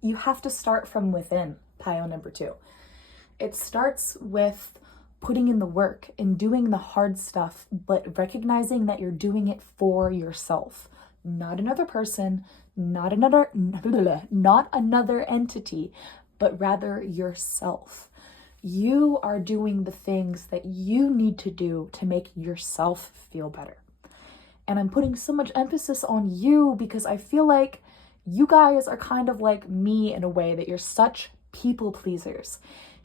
You have to start from within, pile number 2. It starts with putting in the work and doing the hard stuff, but recognizing that you're doing it for yourself. Not another person, not another entity, but rather yourself. You are doing the things that you need to do to make yourself feel better. And I'm putting so much emphasis on you because I feel like you guys are kind of like me in a way, that you're such people pleasers,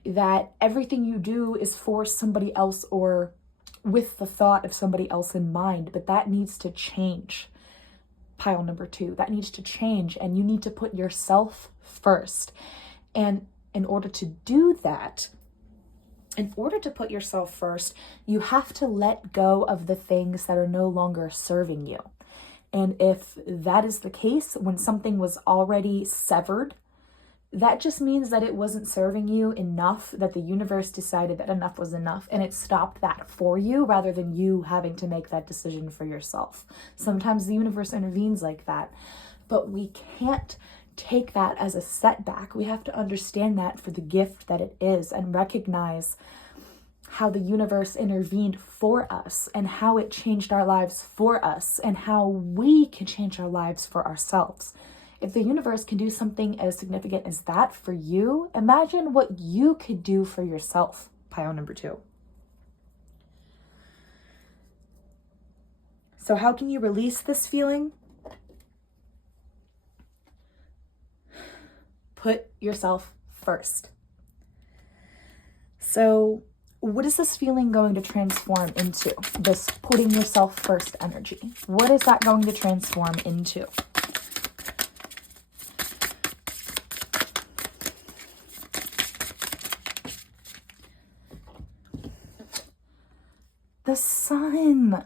that everything you do is for somebody else or with the thought of somebody else in mind, but that needs to change. Pile number 2, that needs to change, and you need to put yourself first. And in order to do that, in order to put yourself first, you have to let go of the things that are no longer serving you. And if that is the case, when something was already severed, that just means that it wasn't serving you enough, that the universe decided that enough was enough and it stopped that for you rather than you having to make that decision for yourself. Sometimes the universe intervenes like that, but we can't take that as a setback. We have to understand that for the gift that it is and recognize how the universe intervened for us and how it changed our lives for us and how we can change our lives for ourselves. If the universe can do something as significant as that for you, imagine what you could do for yourself, pile number 2. So how can you release this feeling? Put yourself first. So what is this feeling going to transform into? This putting yourself first energy. What is that going to transform into? The sun.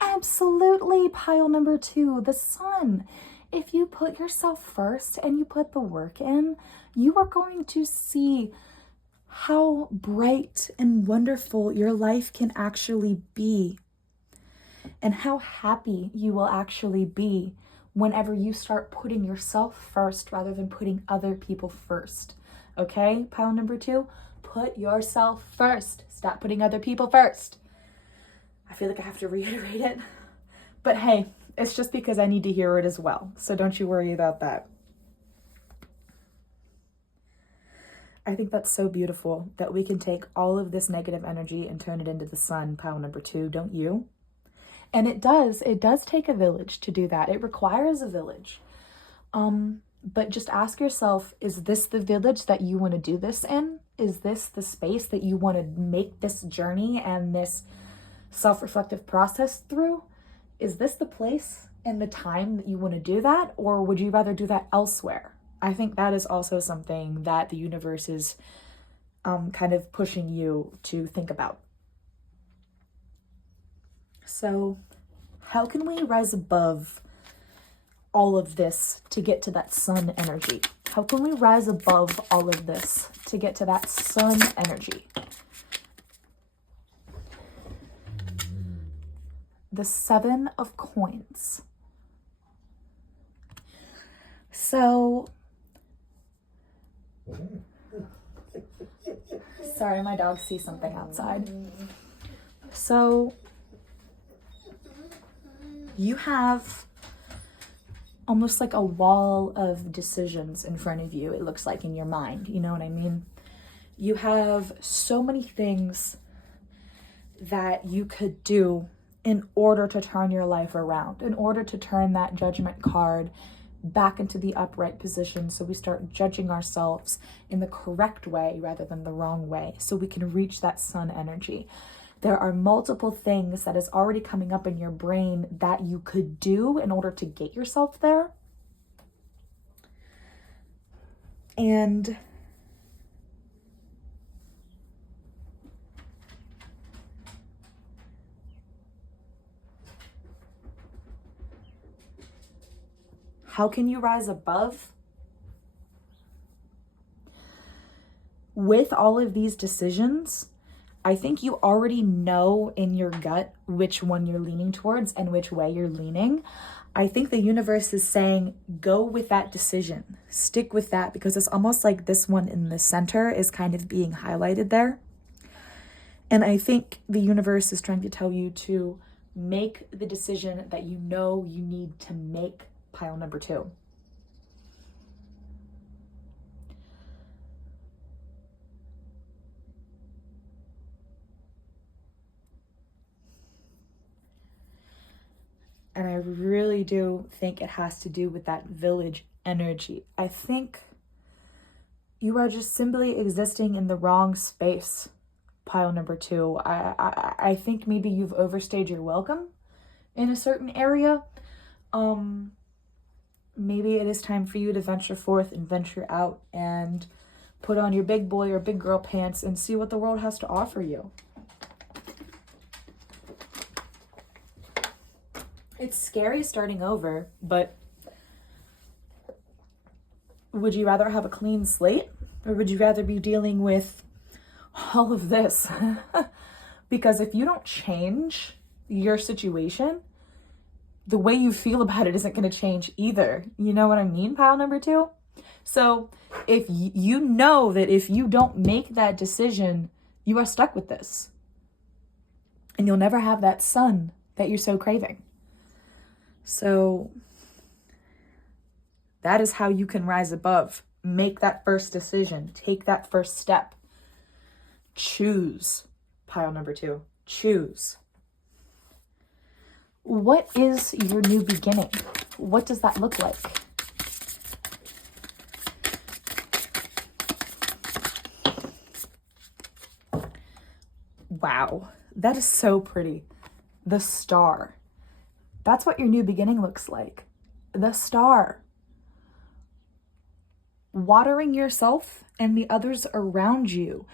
Absolutely, pile number 2, the sun. If you put yourself first and you put the work in, you are going to see how bright and wonderful your life can actually be, and how happy you will actually be whenever you start putting yourself first rather than putting other people first. Okay, pile number 2, put yourself first. Stop putting other people first. I feel like I have to reiterate it. But hey, It's just because I need to hear it as well. So don't you worry about that. I think that's so beautiful that we can take all of this negative energy and turn it into the sun, pile number 2, don't you? And it does take a village to do that. It requires a village. But just ask yourself, is this the village that you want to do this in? Is this the space that you want to make this journey and this self-reflective process through? Is this the place and the time that you want to do that? Or would you rather do that elsewhere? I think that is also something that the universe is kind of pushing you to think about. So how can we rise above all of this to get to that sun energy? How can we rise above all of this to get to that sun energy? The 7 of Coins. So, sorry, my dog sees something outside. So, you have almost like a wall of decisions in front of you, it looks like, in your mind. You know what I mean? You have so many things that you could do in order to turn your life around, in order to turn that judgment card back into the upright position, so we start judging ourselves in the correct way rather than the wrong way, so we can reach that sun energy. There are multiple things that is already coming up in your brain that you could do in order to get yourself there. And how can you rise above? With all of these decisions, I think you already know in your gut which one you're leaning towards and which way you're leaning. I think the universe is saying, go with that decision. Stick with that, because it's almost like this one in the center is kind of being highlighted there. And I think the universe is trying to tell you to make the decision that you know you need to make, pile number 2. And I really do think it has to do with that village energy. I think you are just simply existing in the wrong space, pile number 2. I think maybe you've overstayed your welcome in a certain area. Maybe it is time for you to venture forth and venture out and put on your big boy or big girl pants and see what the world has to offer you. It's scary starting over, but would you rather have a clean slate, or would you rather be dealing with all of this? Because if you don't change your situation, the way you feel about it isn't going to change either. You know what I mean, pile number 2? So if you know that if you don't make that decision, you are stuck with this. And you'll never have that sun that you're so craving. So that is how you can rise above. Make that first decision. Take that first step. Choose, pile number 2. Choose. What is your new beginning? What does that look like? Wow, that is so pretty. The star. That's what your new beginning looks like. The star. Watering yourself and the others around you,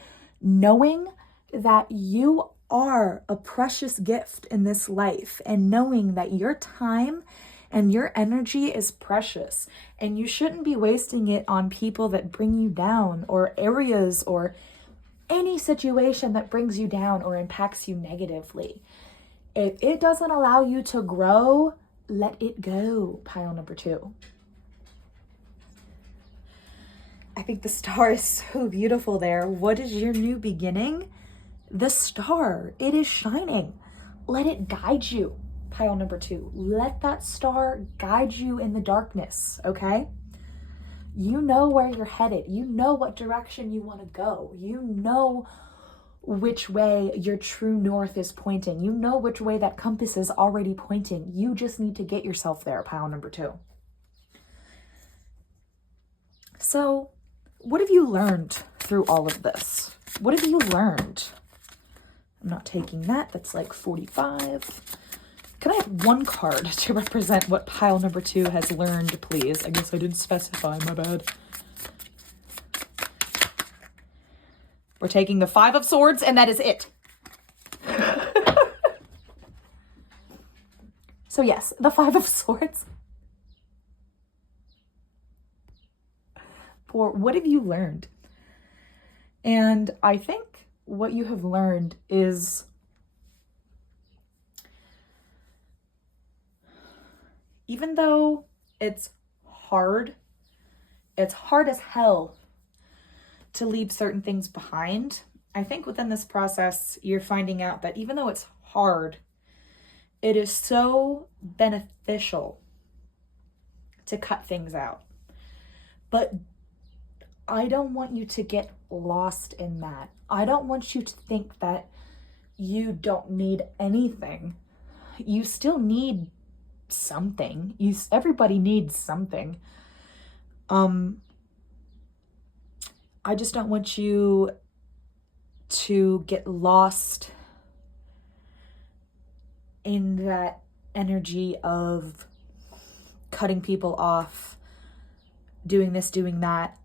knowing that you are a precious gift in this life, and knowing that your time and your energy is precious, and you shouldn't be wasting it on people that bring you down, or areas or any situation that brings you down or impacts you negatively. If it doesn't allow you to grow, let it go, pile number 2. I think the star is so beautiful there. What is your new beginning? The star. It is shining. Let it guide you, pile number 2. Let that star guide you in the darkness, okay? You know where you're headed. You know what direction you want to go. You know which way your true north is pointing. You know which way that compass is already pointing. You just need to get yourself there, pile number 2. So, what have you learned through all of this? What have you learned? I'm not taking that. That's like 45. Can I have one card to represent what pile number 2 has learned, please? I guess I didn't specify, my bad. We're taking the 5 of Swords, and that is it. So yes, the 5 of Swords. For what have you learned? And I think what you have learned is even though it's hard as hell to leave certain things behind, I think within this process, you're finding out that even though it's hard, it is so beneficial to cut things out. But I don't want you to get lost in that. I don't want you to think that you don't need anything. You still need something. Everybody needs something. I just don't want you to get lost in that energy of cutting people off, doing this, doing that,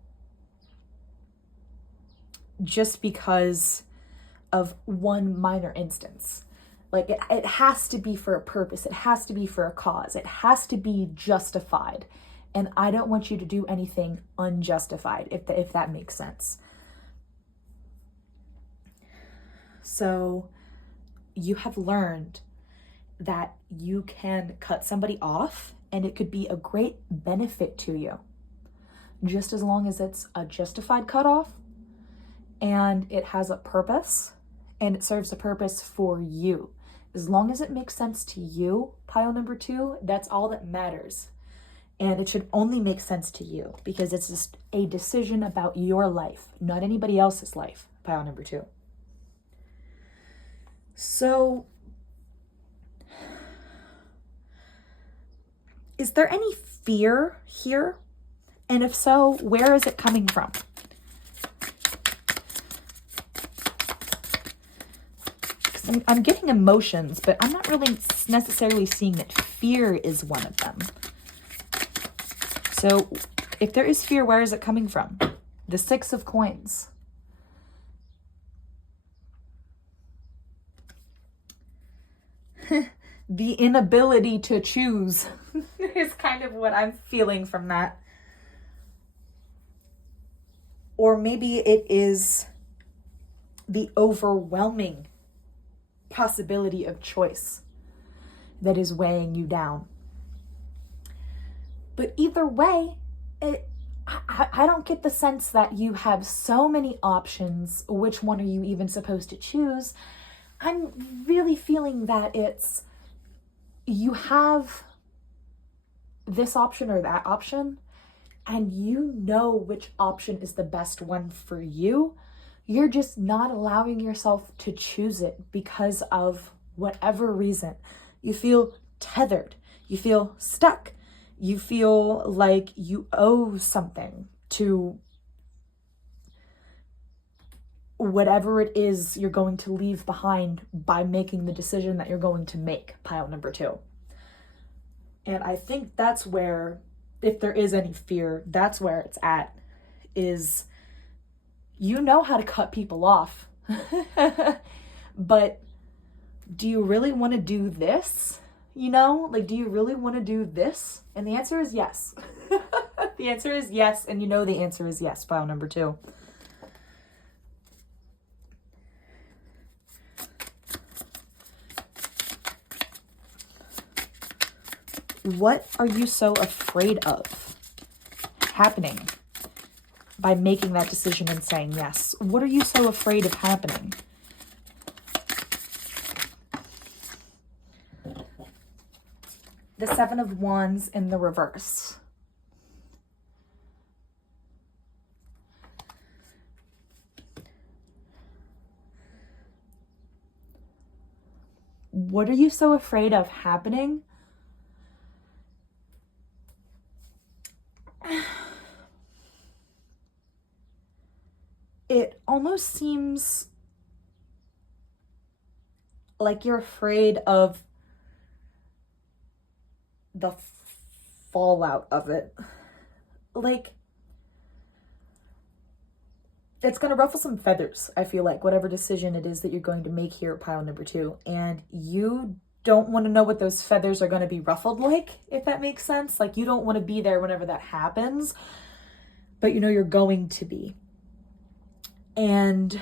just because of one minor instance. Like it has to be for a purpose. It has to be for a cause. It has to be justified. And I don't want you to do anything unjustified, if that makes sense. So you have learned that you can cut somebody off and it could be a great benefit to you, just as long as it's a justified cutoff and it has a purpose and it serves a purpose for you. As long as it makes sense to you, pile number 2, that's all that matters. And it should only make sense to you because it's just a decision about your life, not anybody else's life, pile number 2. So, is there any fear here? And if so, where is it coming from? I'm getting emotions, but I'm not really necessarily seeing that fear is one of them. So if there is fear, where is it coming from? The 6 of Coins. The inability to choose is kind of what I'm feeling from that. Or maybe it is the overwhelming possibility of choice that is weighing you down. But either way, I don't get the sense that you have so many options. Which one are you even supposed to choose? I'm really feeling that it's you have this option or that option, and you know which option is the best one for you. You're just not allowing yourself to choose it because of whatever reason. You feel tethered. You feel stuck. You feel like you owe something to whatever it is you're going to leave behind by making the decision that you're going to make, pile number 2. And I think that's where, if there is any fear, that's where it's at, is you know how to cut people off. But do you really want to do this? You know, like, do you really want to do this? And the answer is yes. The answer is yes, and you know the answer is yes, pile number 2. What are you so afraid of happening by making that decision and saying yes? What are you so afraid of happening? the Seven of Wands in the reverse. What are you so afraid of happening? It almost seems like you're afraid of the fallout of it. Like, it's going to ruffle some feathers, I feel like, whatever decision it is that you're going to make here at pile number 2. And you don't want to know what those feathers are going to be ruffled like, if that makes sense. Like, you don't want to be there whenever that happens, but you know you're going to be. And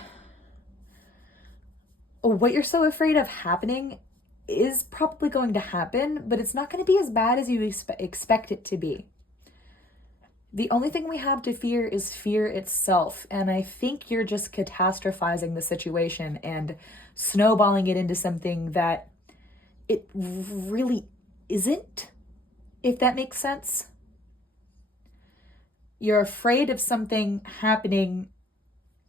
what you're so afraid of happening is probably going to happen, but it's not going to be as bad as you expect it to be. The only thing we have to fear is fear itself. And I think you're just catastrophizing the situation and snowballing it into something that it really isn't, if that makes sense. You're afraid of something happening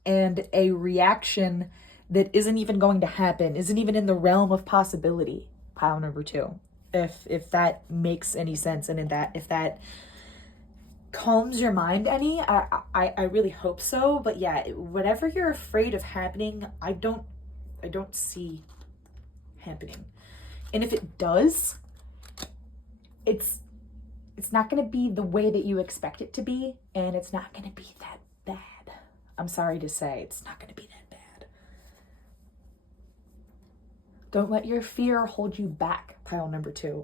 and a reaction that isn't even going to happen, isn't even in the realm of possibility, pile number 2. If that makes any sense, and if that calms your mind any, I really hope so. But yeah, whatever you're afraid of happening, I don't see happening. And if it does, it's not going to be the way that you expect it to be, and it's not going to be that bad. I'm sorry to say, it's not going to be that bad. Don't let your fear hold you back, pile number 2.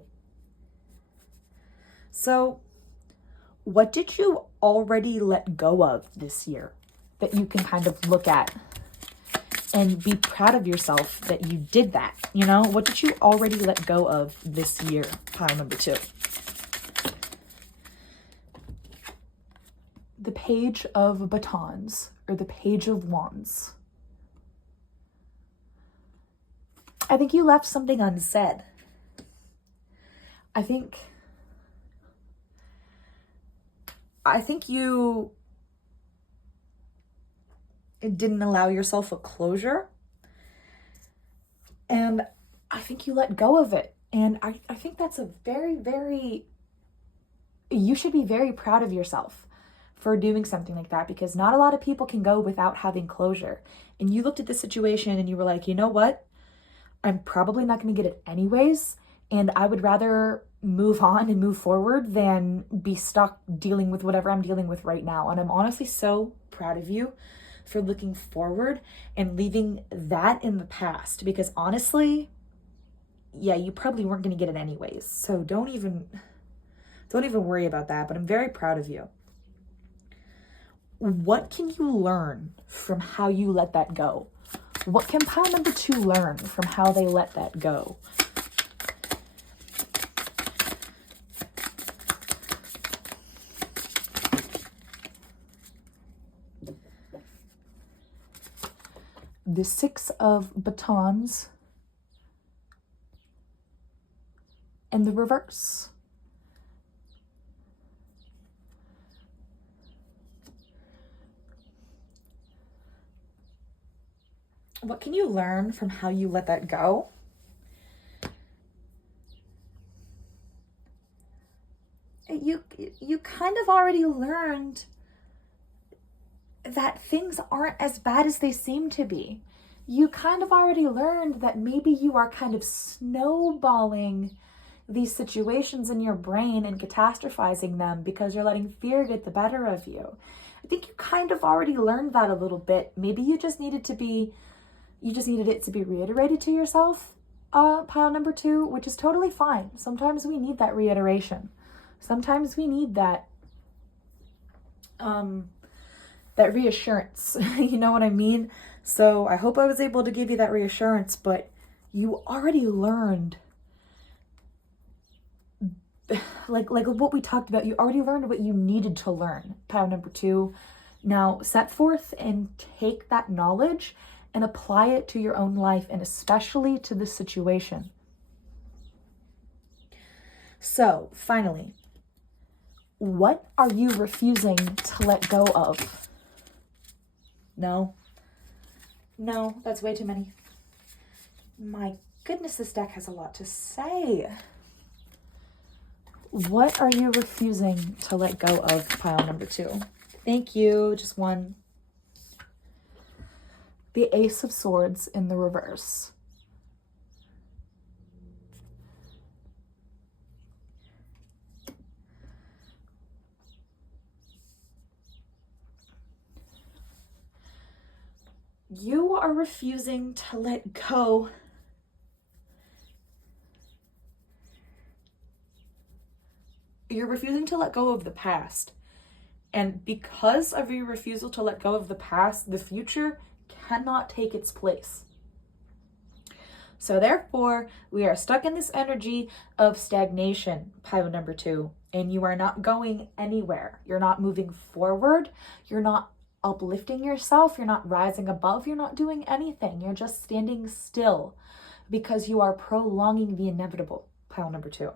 So, what did you already let go of this year that you can kind of look at and be proud of yourself that you did that? You know, what did you already let go of this year, pile number 2? The Page of Batons, or the Page of Wands. I think you left something unsaid. I think you didn't allow yourself a closure. And I think you let go of it. And I think that's a you should be very proud of yourself for doing something like that, because not a lot of people can go without having closure. And you looked at the situation and you were like, you know what? I'm probably not going to get it anyways. And I would rather move on and move forward than be stuck dealing with whatever I'm dealing with right now. And I'm honestly so proud of you for looking forward and leaving that in the past, because honestly, yeah, you probably weren't going to get it anyways. So don't even worry about that, but I'm very proud of you. What can you learn from how you let that go? What can pile number 2 learn from how they let that go? The Six of Batons and the reverse. What can you learn from how you let that go? You kind of already learned that things aren't as bad as they seem to be. You kind of already learned that maybe you are kind of snowballing these situations in your brain and catastrophizing them because you're letting fear get the better of you. I think you kind of already learned that a little bit. Maybe you just needed it to be reiterated to yourself, pile number 2, which is totally fine. Sometimes we need that reiteration. Sometimes we need that reassurance. You know what I mean? So I hope I was able to give you that reassurance, but you already learned, like what we talked about, you already learned what you needed to learn, pile number 2. Now set forth and take that knowledge and apply it to your own life, and especially to this situation. So finally, what are you refusing to let go of? No, that's way too many. My goodness, this deck has a lot to say. What are you refusing to let go of, pile number 2? Thank you, just one. The Ace of Swords in the reverse. You are refusing to let go You're refusing to let go of the past. And because of your refusal to let go of the past, the future cannot take its place. So therefore, we are stuck in this energy of stagnation, pile number 2, and you are not going anywhere. You're not moving forward. You're not uplifting yourself. You're not rising above. You're not doing anything. You're just standing still because you are prolonging the inevitable, pile number 2.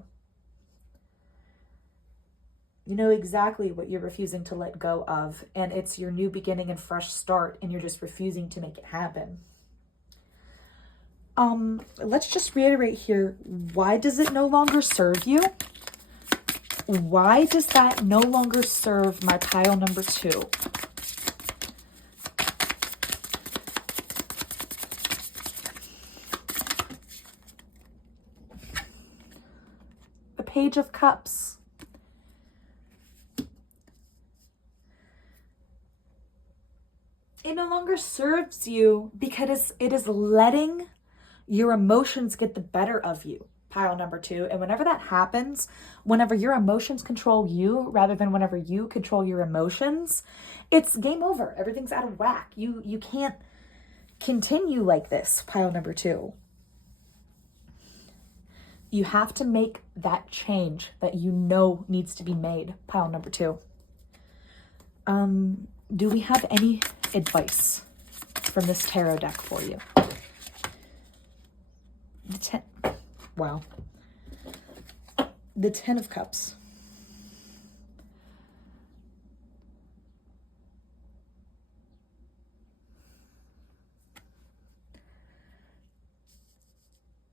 You know exactly what you're refusing to let go of, and it's your new beginning and fresh start, and you're just refusing to make it happen. Let's just reiterate here. Why does it no longer serve you? Why does that no longer serve my pile number 2? The Page of Cups. It no longer serves you because it is letting your emotions get the better of you, pile number 2. And whenever that happens, whenever your emotions control you rather than whenever you control your emotions, it's game over. Everything's out of whack. You can't continue like this, pile number 2. You have to make that change that you know needs to be made, pile number 2. Do we have any advice from this tarot deck for you? The 10 of Cups.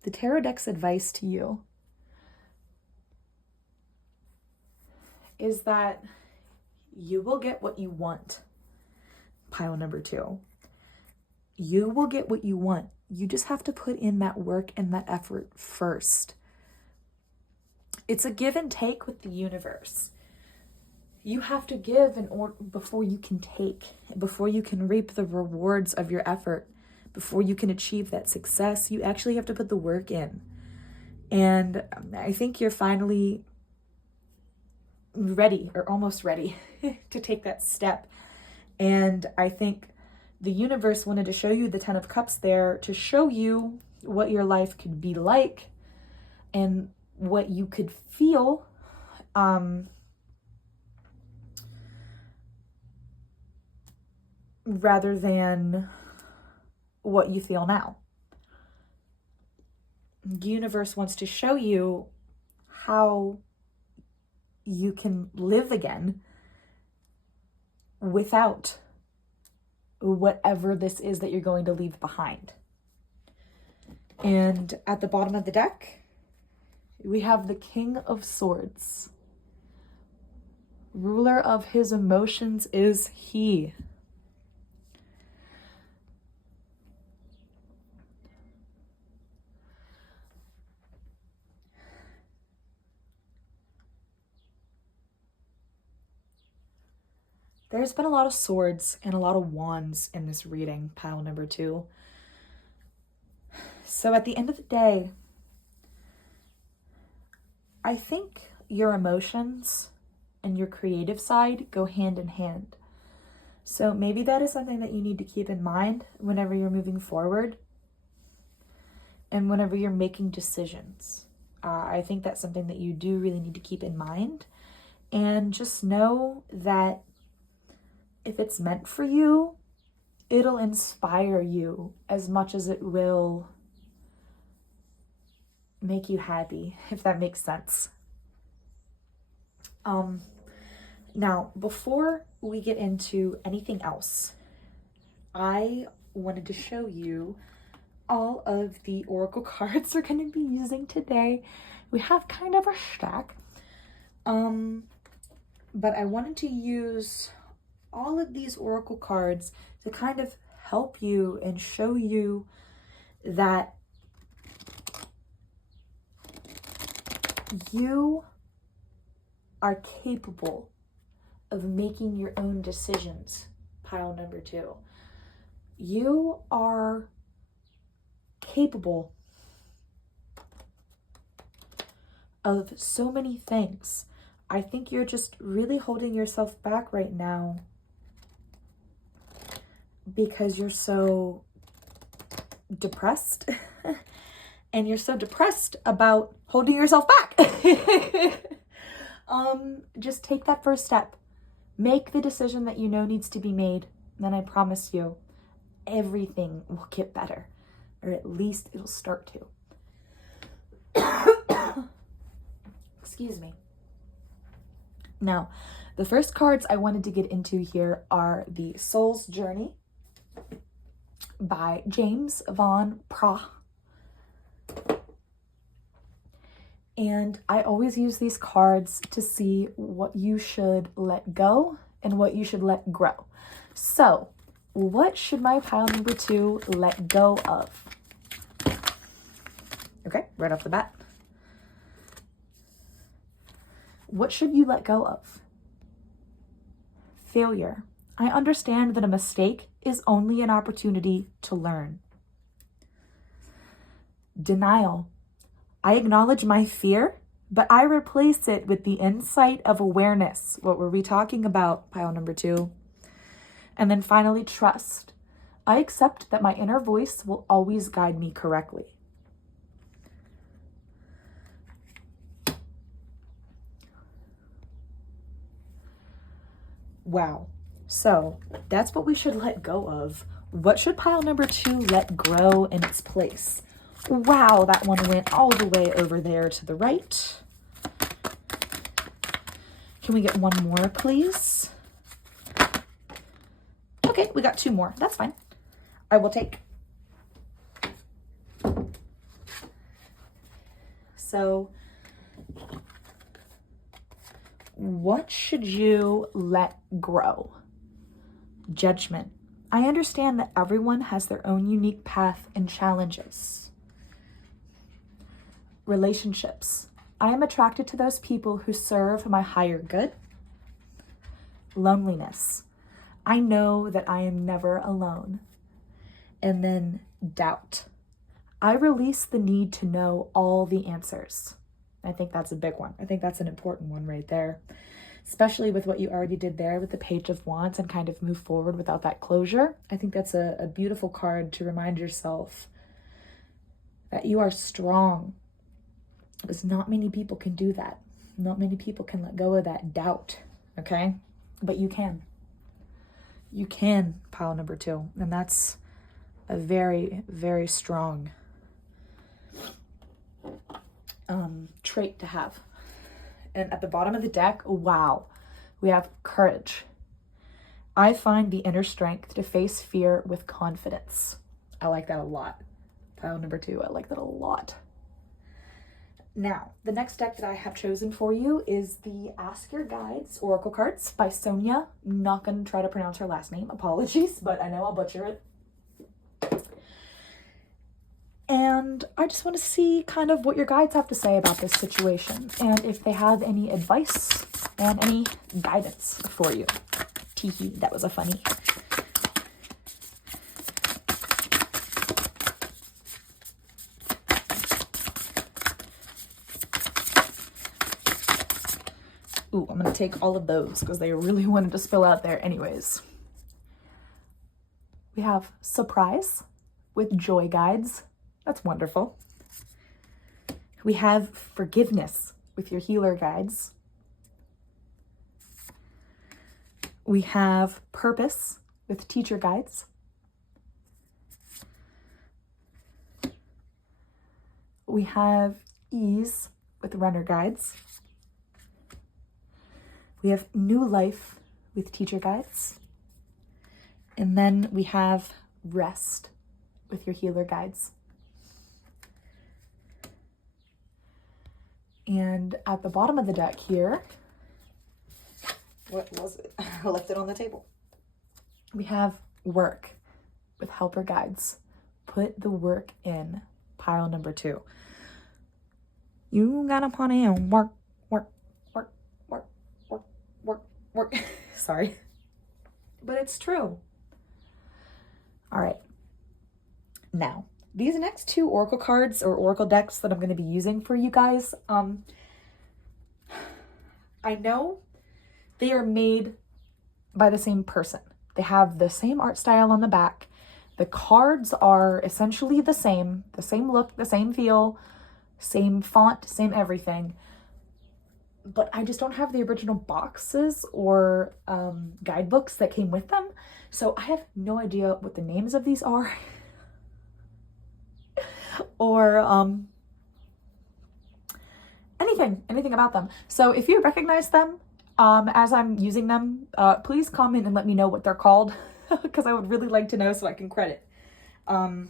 The tarot deck's advice to you is that you will get what you want, pile number 2. You will get what you want. You just have to put in that work and that effort first. It's a give and take with the universe. You have to give before you can take, before you can reap the rewards of your effort, before you can achieve that success. You actually have to put the work in. And I think you're finally ready, or almost ready, to take that step. And I think the universe wanted to show you the 10 of Cups there to show you what your life could be like and what you could feel rather than what you feel now. The universe wants to show you how you can live again without whatever this is that you're going to leave behind. And at the bottom of the deck, we have the King of Swords. Ruler of his emotions is he. There's been a lot of swords and a lot of wands in this reading, pile number 2. So at the end of the day, I think your emotions and your creative side go hand in hand. So maybe that is something that you need to keep in mind whenever you're moving forward and whenever you're making decisions. I think that's something that you do really need to keep in mind. And just know that if it's meant for you, it'll inspire you as much as it will make you happy, if that makes sense. Now, before we get into anything else, I wanted to show you all of the oracle cards we're going to be using today. We have kind of a stack, but I wanted to use all of these oracle cards to kind of help you and show you that you are capable of making your own decisions, pile number 2. You are capable of so many things. I think you're just really holding yourself back right now because you're so depressed and you're so depressed about holding yourself back. Just take that first step. Make the decision that you know needs to be made. Then I promise you, everything will get better, or at least it'll start to. Excuse me. Now, the first cards I wanted to get into here are the Soul's Journey by James Van Praagh. And I always use these cards to see what you should let go and what you should let grow. So, what should my pile number 2 let go of? Okay, right off the bat. What should you let go of? Failure. I understand that a mistake is only an opportunity to learn. Denial. I acknowledge my fear, but I replace it with the insight of awareness. What were we talking about, pile number 2? And then finally, trust. I accept that my inner voice will always guide me correctly. Wow. So that's what we should let go of. What should pile number 2 let grow in its place? Wow, that one went all the way over there to the right. Can we get one more, please? Okay, we got 2 more. That's fine. I will take. So, what should you let grow? Judgment. I understand that everyone has their own unique path and challenges. Relationships. I am attracted to those people who serve my higher good. Loneliness. I know that I am never alone. And then doubt. I release the need to know all the answers. I think that's a big one. I think that's an important one right there, especially with what you already did there with the Page of Wands and kind of move forward without that closure. I think that's a beautiful card to remind yourself that you are strong. Because not many people can do that. Not many people can let go of that doubt, okay? But you can. You can, pile number 2. And that's a very, very strong trait to have. And at the bottom of the deck, wow, we have courage. I find the inner strength to face fear with confidence. I like that a lot. Pile number 2, I like that a lot. Now, the next deck that I have chosen for you is the Ask Your Guides Oracle Cards by Sonia. I'm not going to try to pronounce her last name. Apologies, but I know I'll butcher it. And I just want to see kind of what your guides have to say about this situation and if they have any advice and any guidance for you. Teehee, that was a funny. Ooh, I'm going to take all of those because they really wanted to spill out there anyways. We have Surprise with Joy Guides. That's wonderful. We have Forgiveness with your Healer Guides. We have Purpose with Teacher Guides. We have Ease with Runner Guides. We have New Life with Teacher Guides. And then we have Rest with your Healer Guides. And at the bottom of the deck here, what was it? I left it on the table. We have Work with Helper Guides. Put the work in, pile number 2. You gotta put in work, work, work, work, work, work, work. Sorry. But it's true. All right. Now, these next 2 oracle cards or oracle decks that I'm going to be using for you guys, I know they are made by the same person. They have the same art style on the back. The cards are essentially the same look, the same feel, same font, same everything. But I just don't have the original boxes or guidebooks that came with them. So I have no idea what the names of these are or anything about them. So if you recognize them as I'm using them, please comment and let me know what they're called because I would really like to know so I can credit. But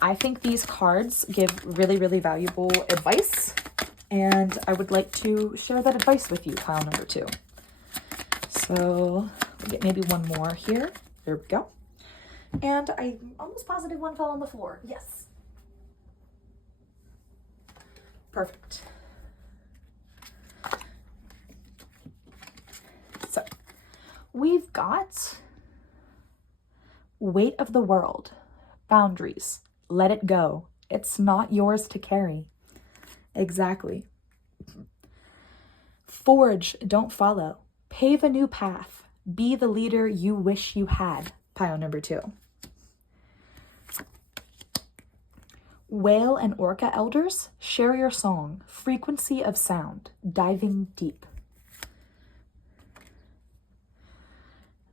I think these cards give really, really valuable advice, and I would like to share that advice with you, pile number 2. So we'll get maybe one more here. There we go. And I'm almost positive one fell on the floor. Yes. Perfect. So we've got Weight of the World, Boundaries, Let It Go. It's not yours to carry. Exactly. Forge, Don't Follow. Pave a new path. Be the leader you wish you had. Pile number 2. Whale and Orca Elders, Share Your Song. Frequency of Sound. Diving Deep.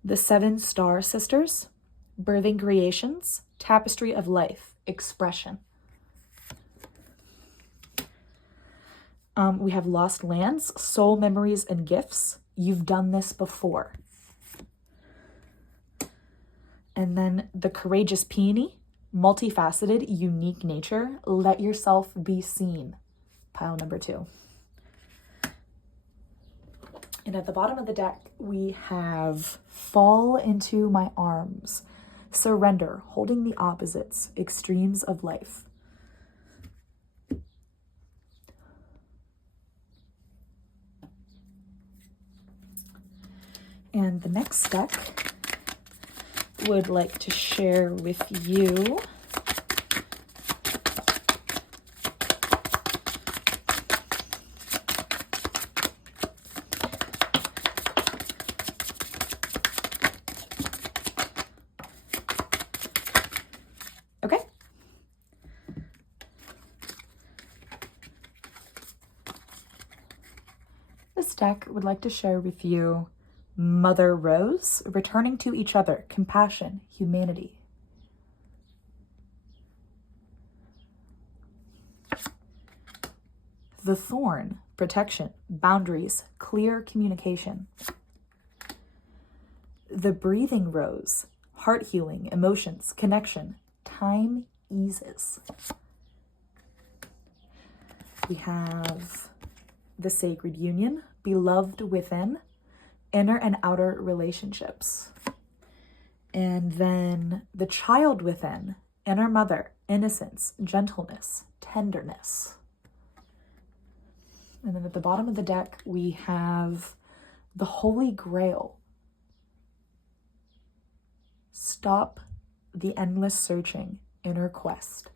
The 7 Star Sisters, Birthing Creations, Tapestry of Life, Expression. We have Lost Lands, Soul Memories and Gifts. You've done this before. And then the Courageous Peony, Multifaceted, Unique Nature. Let yourself be seen. Pile number 2. And at the bottom of the deck, we have Fall into My Arms. Surrender, Holding the Opposites, Extremes of Life. And the next deck would like to share with you okay. This deck would like to share with you Mother Rose, Returning to Each Other, Compassion, Humanity. The Thorn, Protection, Boundaries, Clear Communication. The Breathing Rose, Heart Healing, Emotions, Connection, Time Eases. We have the Sacred Union, Beloved Within, Inner and Outer Relationships. And then the Child Within, Inner Mother, Innocence, Gentleness, Tenderness. And then at the bottom of the deck, we have the Holy Grail. Stop the endless searching, inner quest.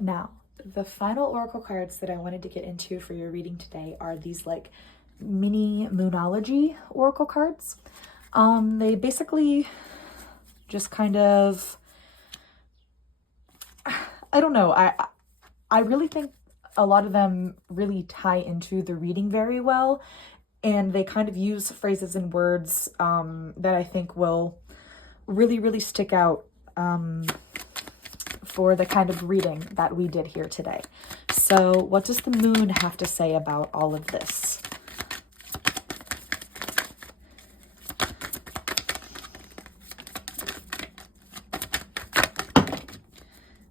Now, the final oracle cards that I wanted to get into for your reading today are these like mini moonology oracle cards. They basically just kind of, I don't know, I really think a lot of them really tie into the reading very well, and they kind of use phrases and words that I think will really, really stick out for the kind of reading that we did here today. So what does the moon have to say about all of this?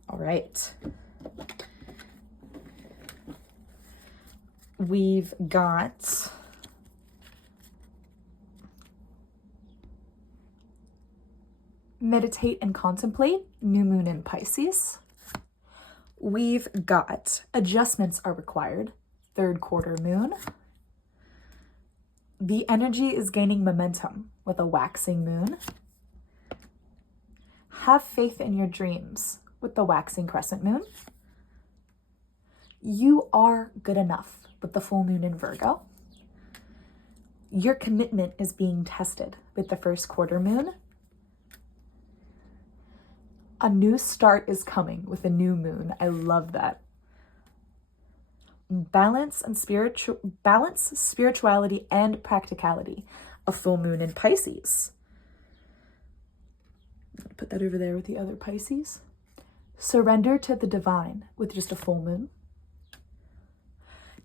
All right. We've got meditate and contemplate, new moon in Pisces. We've got adjustments are required, third quarter moon. The energy is gaining momentum with a waxing moon. Have faith in your dreams with the waxing crescent moon. You are good enough with the full moon in Virgo. Your commitment is being tested with the first quarter moon. A new start is coming with a new moon. I love that. Balance, spirituality, and practicality. A full moon in Pisces. Put that over there with the other Pisces. Surrender to the divine with just a full moon.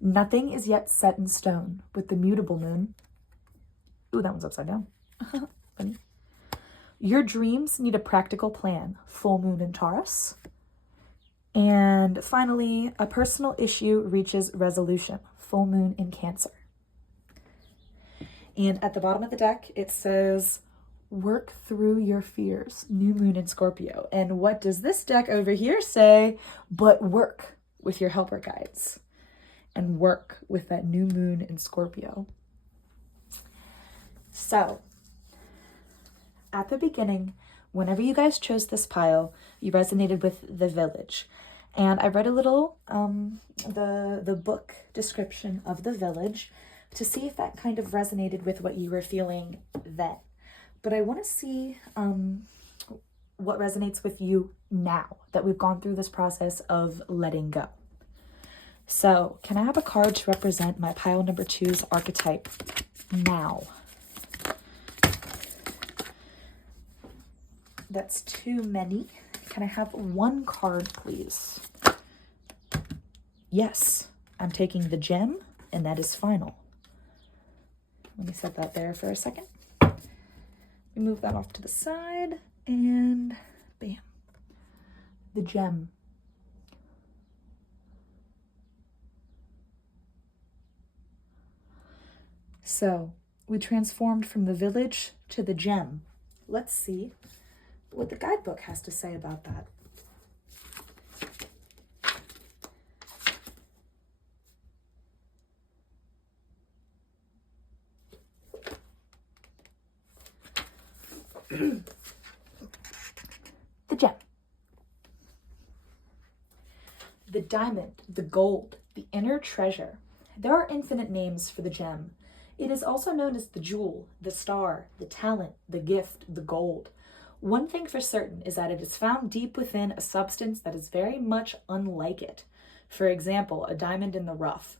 Nothing is yet set in stone with the mutable moon. Ooh, that one's upside down. Funny. Your dreams need a practical plan, full moon in Taurus. And finally, a personal issue reaches resolution, full moon in Cancer. And at the bottom of the deck, it says, work through your fears, new moon in Scorpio. And what does this deck over here say? But work with your helper guides and work with that new moon in Scorpio. So, at the beginning, whenever you guys chose this pile, you resonated with the village. And I read a little, the book description of the village to see if that kind of resonated with what you were feeling then. But I want to see what resonates with you now that we've gone through this process of letting go. So, can I have a card to represent my pile number 2's archetype now? That's too many. Can I have one card, please? Yes, I'm taking the gem, and that is final. Let me set that there for a second. We move that off to the side, and bam. The gem. So, we transformed from the village to the gem. Let's see what the guidebook has to say about that. The gem. The diamond, the gold, the inner treasure. There are infinite names for the gem. It is also known as the jewel, the star, the talent, the gift, the gold. One thing for certain is that it is found deep within a substance that is very much unlike it. For example, a diamond in the rough.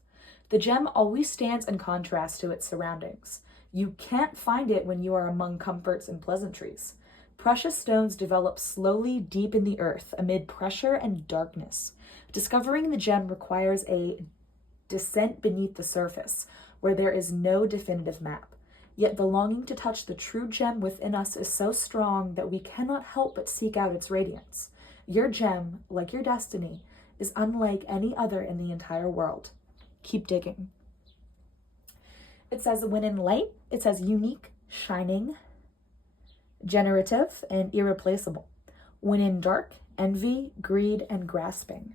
The gem always stands in contrast to its surroundings. You can't find it when you are among comforts and pleasantries. Precious stones develop slowly deep in the earth amid pressure and darkness. Discovering the gem requires a descent beneath the surface, where there is no definitive map. Yet the longing to touch the true gem within us is so strong that we cannot help but seek out its radiance. Your gem, like your destiny, is unlike any other in the entire world. Keep digging. It says, when in light, it says unique, shining, generative, and irreplaceable. When in dark, envy, greed, and grasping.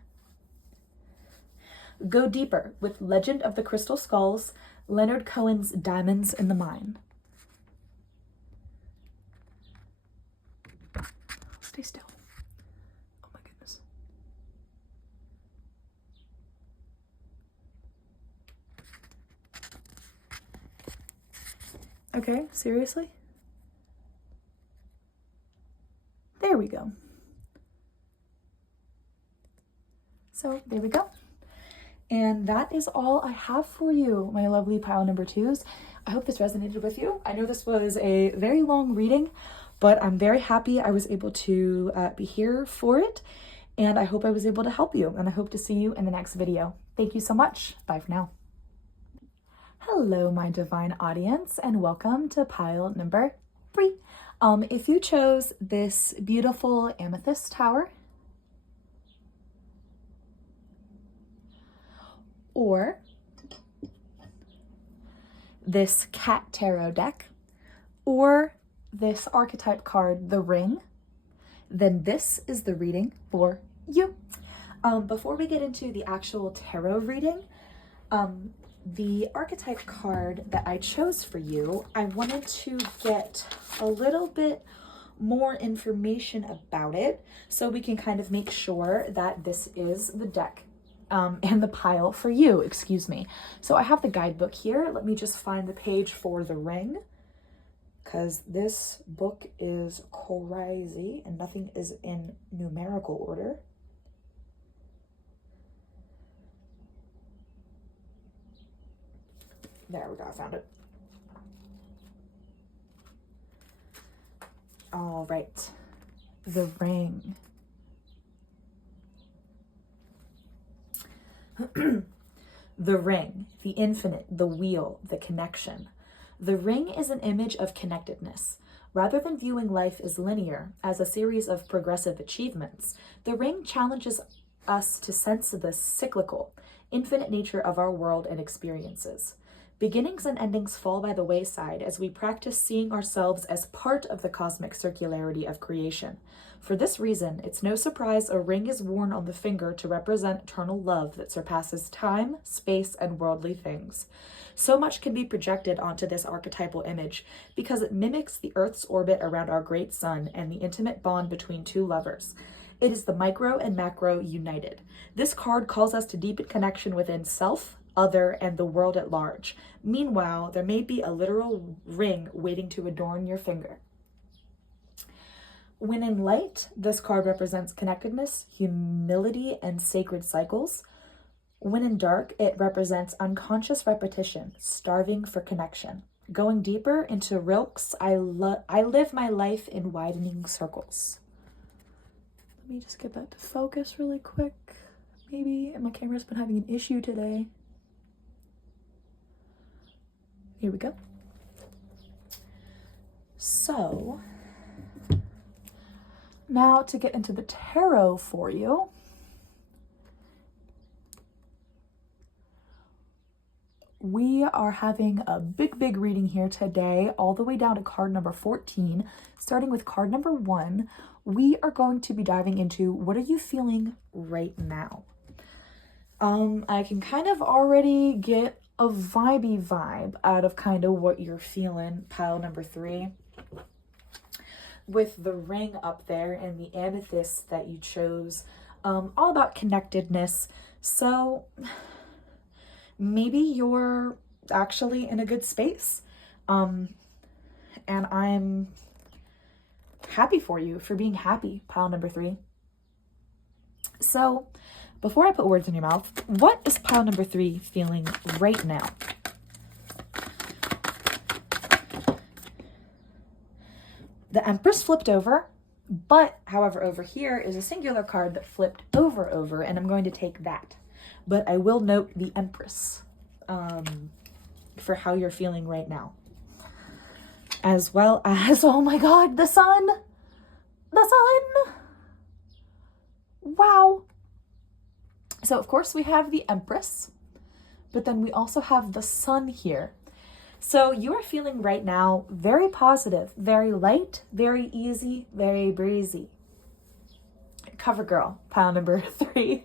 Go deeper with Legend of the Crystal Skulls, Leonard Cohen's Diamonds in the Mine. Stay still. Oh my goodness. Okay, seriously? There we go. So there we go. And that is all I have for you, my lovely pile number 2s. I hope this resonated with you. I know this was a very long reading, but I'm very happy I was able to be here for it. And I hope I was able to help you, and I hope to see you in the next video. Thank you so much. Bye for now. Hello, my divine audience, and welcome to pile number 3. If you chose this beautiful amethyst tower, or this cat tarot deck, or this archetype card, the ring, then this is the reading for you. Before we get into the actual tarot reading, the archetype card that I chose for you, I wanted to get a little bit more information about it so we can kind of make sure that this is the deck and the pile for you, excuse me. So I have the guidebook here. Let me just find the page for the ring, because this book is crazy and nothing is in numerical order. There we go, I found it. All right, the ring. The ring, the infinite, the wheel, the connection. The ring is an image of connectedness. Rather than viewing life as linear, as a series of progressive achievements, the ring challenges us to sense the cyclical, infinite nature of our world and experiences. Beginnings and endings fall by the wayside as we practice seeing ourselves as part of the cosmic circularity of creation. For this reason, it's no surprise a ring is worn on the finger to represent eternal love that surpasses time, space, and worldly things. So much can be projected onto this archetypal image because it mimics the Earth's orbit around our great sun and the intimate bond between two lovers. It is the micro and macro united. This card calls us to deepen connection within self, other, and the world at large. Meanwhile, there may be a literal ring waiting to adorn your finger. When in light, this card represents connectedness, humility, and sacred cycles. When in dark, it represents unconscious repetition, starving for connection. Going deeper into Rilke's I live my life in widening circles. Let me just get that to focus really quick. Maybe my camera's been having an issue today. Here we go. So, now to get into the tarot for you. We are having a big reading here today, all the way down to card number 14. Starting with card number 1, we are going to be diving into what are you feeling right now? I can kind of already get a vibey vibe out of kind of what you're feeling, pile number 3. With the ring up there and the amethyst that you chose, all about connectedness. So maybe you're actually in a good space. And I'm happy for you for being happy, pile number 3. So before I put words in your mouth, what is pile number 3 feeling right now? The Empress flipped over, but however, over here is a singular card that flipped over, and I'm going to take that. But I will note the Empress for how you're feeling right now. As well as, oh my God, the sun! The sun! Wow. So of course we have the Empress, but then we also have the sun here. So you are feeling right now very positive, very light, very easy, very breezy. Cover girl, pile number 3.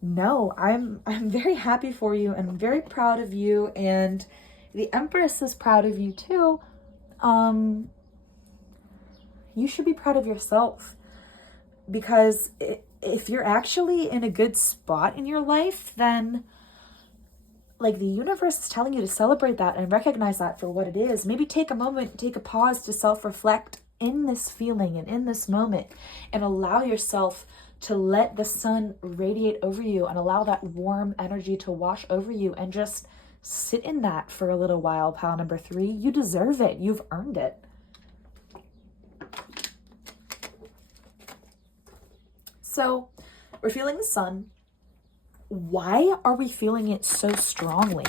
No, I'm very happy for you and I'm very proud of you, and the Empress is proud of you too. You should be proud of yourself, because if you're actually in a good spot in your life, then like the universe is telling you to celebrate that and recognize that for what it is. Maybe take a moment, take a pause to self-reflect in this feeling and in this moment, and allow yourself to let the sun radiate over you and allow that warm energy to wash over you, and just sit in that for a little while, pile number 3. You deserve it. You've earned it. So we're feeling the sun. Why are we feeling it so strongly?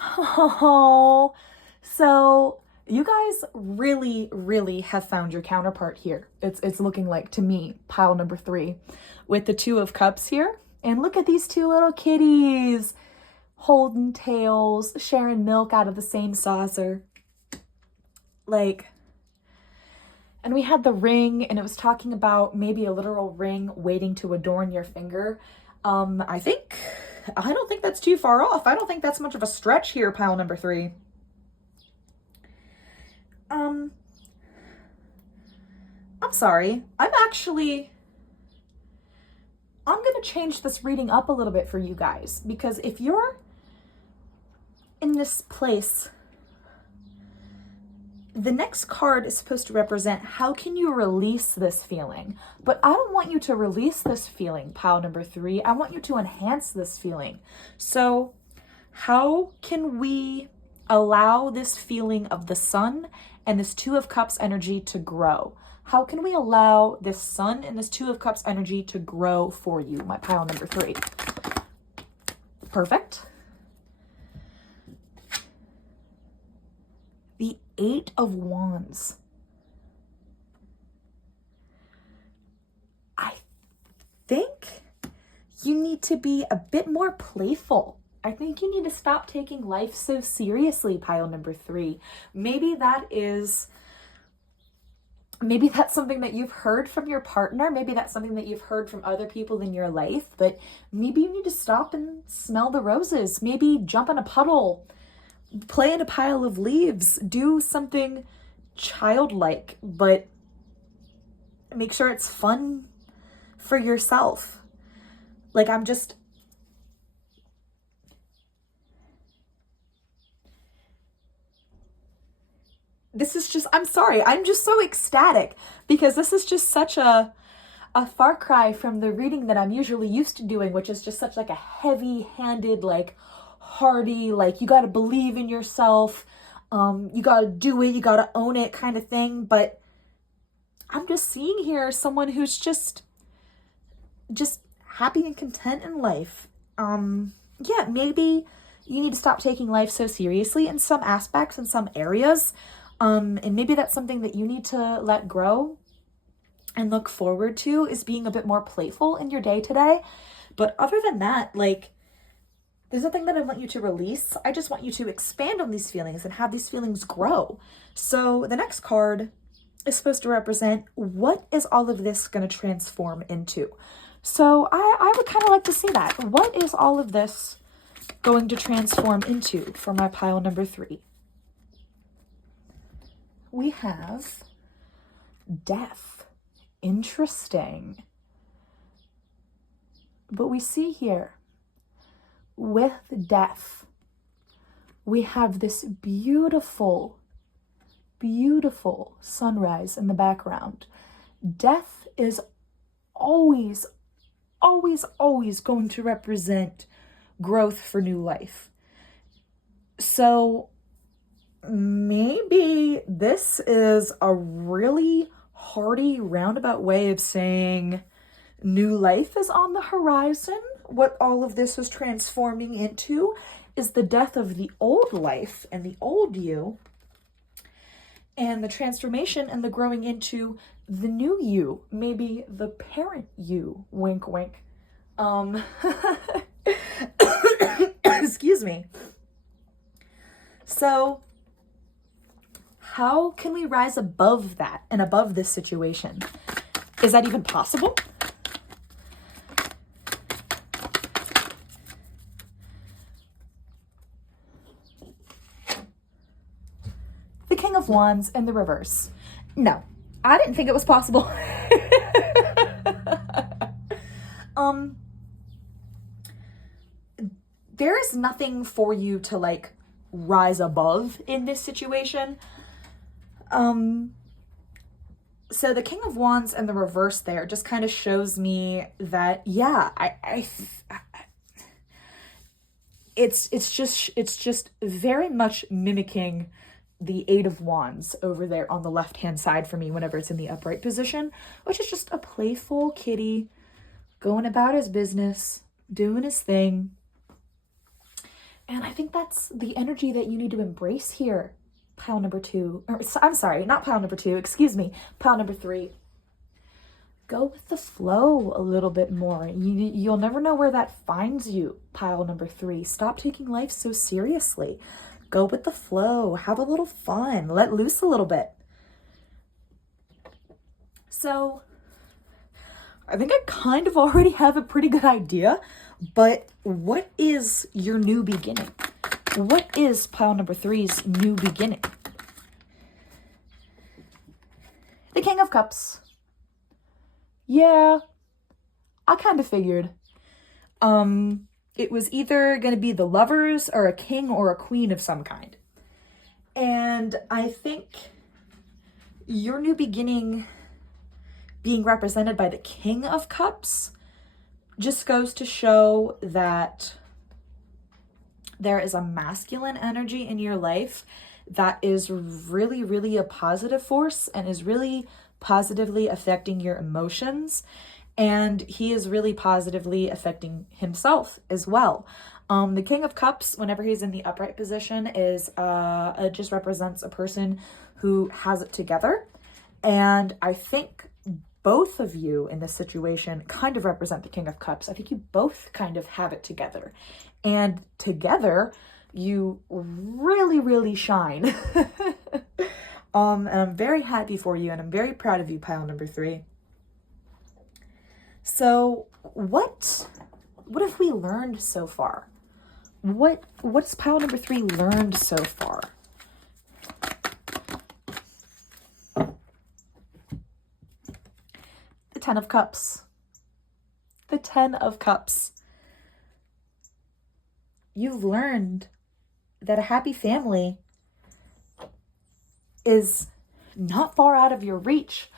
Oh, so you guys really, really have found your counterpart here. It's looking like, to me, pile number 3 with the 2 of Cups here. And look at these 2 little kitties holding tails, sharing milk out of the same saucer. Like, and we had the ring, and it was talking about maybe a literal ring waiting to adorn your finger. I don't think that's too far off. I don't think that's much of a stretch here, pile number 3. I'm sorry. I'm going to change this reading up a little bit for you guys, because if you're in this place, the next card is supposed to represent how can you release this feeling. But I don't want you to release this feeling, pile number 3. I want you to enhance this feeling. So how can we allow this feeling of the sun and this 2 of Cups energy to grow? How can we allow this sun and this 2 of Cups energy to grow for you, my pile number 3? Perfect. The 8 of Wands. I think you need to be a bit more playful. I think you need to stop taking life so seriously, pile number 3. Maybe that's something that you've heard from your partner. Maybe that's something that you've heard from other people in your life, but maybe you need to stop and smell the roses. Maybe jump in a puddle, play in a pile of leaves, do something childlike, but make sure it's fun for yourself. Like, I'm sorry, I'm just so ecstatic because this is just such a far cry from the reading that I'm usually used to doing, which is just such like a heavy-handed, like hearty, like you got to believe in yourself, you got to do it, you got to own it kind of thing. But I'm just seeing here someone who's just happy and content in life. Yeah, maybe you need to stop taking life so seriously in some aspects, in some areas. And maybe that's something that you need to let grow and look forward to, is being a bit more playful in your day today. But other than that, like, there's nothing that I want you to release. I just want you to expand on these feelings and have these feelings grow. So the next card is supposed to represent, what is all of this going to transform into? So I would kind of like to see that. What is all of this going to transform into for my pile number 3? We have death. Interesting. But we see here, with death, we have this beautiful, beautiful sunrise in the background. Death is always, always, always going to represent growth for new life. So maybe this is a really hearty, roundabout way of saying new life is on the horizon. What all of this is transforming into is the death of the old life and the old you, and the transformation and the growing into the new you, maybe the parent you, wink, wink. Excuse me. So how can we rise above that and above this situation? Is that even possible? The King of Wands in the reverse. No, I didn't think it was possible. There is nothing for you to like rise above in this situation. So the King of Wands and the reverse there just kind of shows me that, yeah, it's just very much mimicking the Eight of Wands over there on the left-hand side for me whenever it's in the upright position, which is just a playful kitty going about his business, doing his thing. And I think that's the energy that you need to embrace here, pile number 2. Or, I'm sorry, not pile number 2, excuse me, pile number 3. Go with the flow a little bit more. You'll never know where that finds you, pile number 3. Stop taking life so seriously. Go with the flow. Have a little fun. Let loose a little bit. So I think I kind of already have a pretty good idea, but what is your new beginning? What is pile number 3's new beginning? The King of Cups. Yeah, I kind of figured. It was either going to be the Lovers or a king or a queen of some kind. And I think your new beginning being represented by the King of Cups just goes to show that there is a masculine energy in your life that is really, really a positive force and is really positively affecting your emotions, and he is really positively affecting himself as well. The King of Cups, whenever he's in the upright position, is it just represents a person who has it together, and I think both of you in this situation kind of represent the King of Cups. I think you both kind of have it together, and together you really, really shine. And I'm very happy for you, and I'm very proud of you, pile number 3. So what have we learned so far? What's pile number 3 learned so far? The 10 of Cups. The 10 of Cups. You've learned that a happy family is not far out of your reach.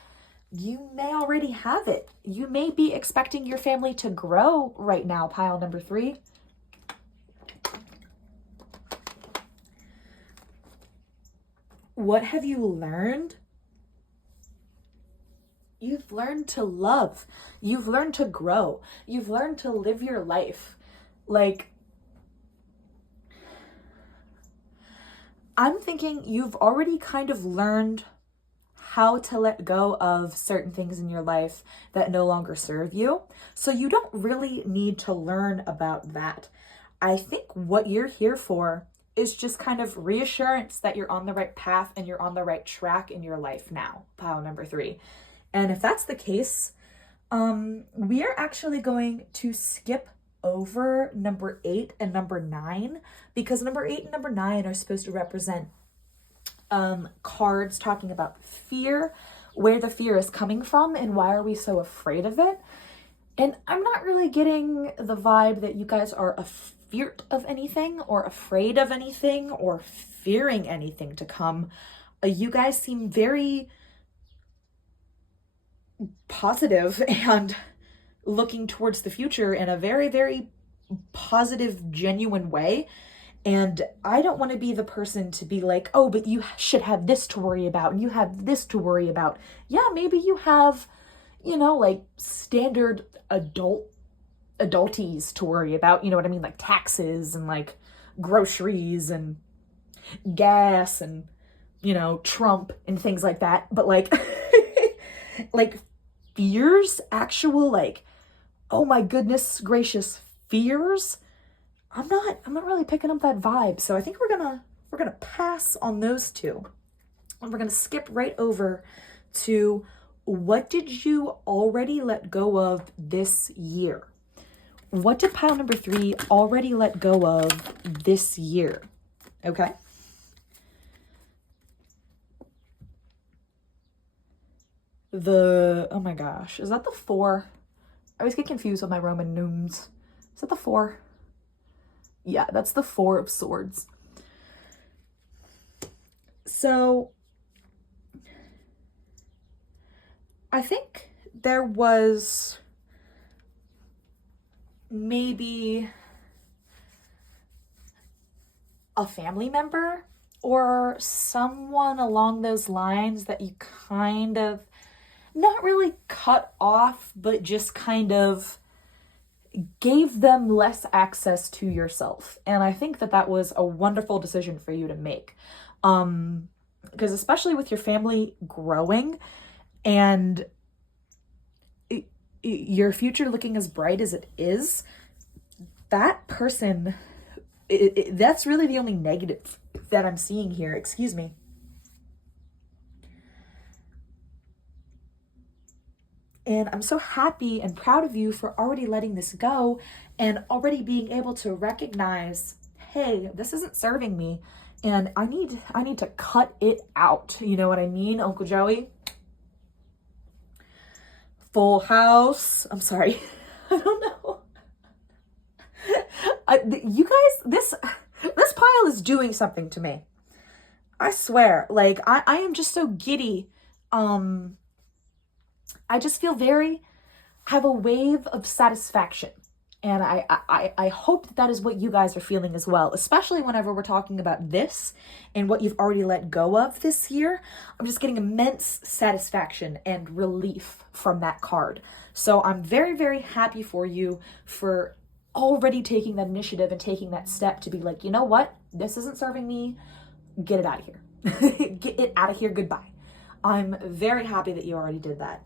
You may already have it. You may be expecting your family to grow right now, pile number 3. What have you learned? You've learned to love. You've learned to grow. You've learned to live your life. Like, I'm thinking you've already kind of learned how to let go of certain things in your life that no longer serve you. So you don't really need to learn about that. I think what you're here for is just kind of reassurance that you're on the right path and you're on the right track in your life now, pile number 3. And if that's the case, we are actually going to skip over number 8 and number 9, because number 8 and number 9 are supposed to represent cards talking about fear, where the fear is coming from and why are we so afraid of it. And I'm not really getting the vibe that you guys are afeared of anything or afraid of anything or fearing anything to come. You guys seem very positive and looking towards the future in a very, very positive, genuine way. And I don't want to be the person to be like, oh, but you should have this to worry about and you have this to worry about. Yeah, maybe you have, like standard adulties to worry about, you know what I mean? Like taxes and like groceries and gas and, Trump and things like that. But like, like fears, actual like, oh my goodness gracious, fears. I'm not really picking up that vibe. So I think we're gonna pass on those two. And we're gonna skip right over to what did you already let go of this year? What did pile number 3 already let go of this year? Okay. Oh my gosh, is that the 4? I always get confused with my Roman numerals. Is that the 4? Yeah, that's the 4 of Swords. So I think there was maybe a family member or someone along those lines that you kind of not really cut off, but just kind of gave them less access to yourself. And I think that that was a wonderful decision for you to make. Because especially with your family growing and your future looking as bright as it is, that person, that's really the only negative that I'm seeing here. Excuse me. And I'm so happy and proud of you for already letting this go and already being able to recognize, hey, this isn't serving me and I need to cut it out. You know what I mean, Uncle Joey? Full house. I'm sorry. I don't know. You guys, this pile is doing something to me. I swear. Like, I am just so giddy. I just feel have a wave of satisfaction. And I hope that is what you guys are feeling as well, especially whenever we're talking about this and what you've already let go of this year. I'm just getting immense satisfaction and relief from that card. So I'm very, very happy for you for already taking that initiative and taking that step to be like, you know what? This isn't serving me. Get it out of here. Get it out of here. Goodbye. I'm very happy that you already did that.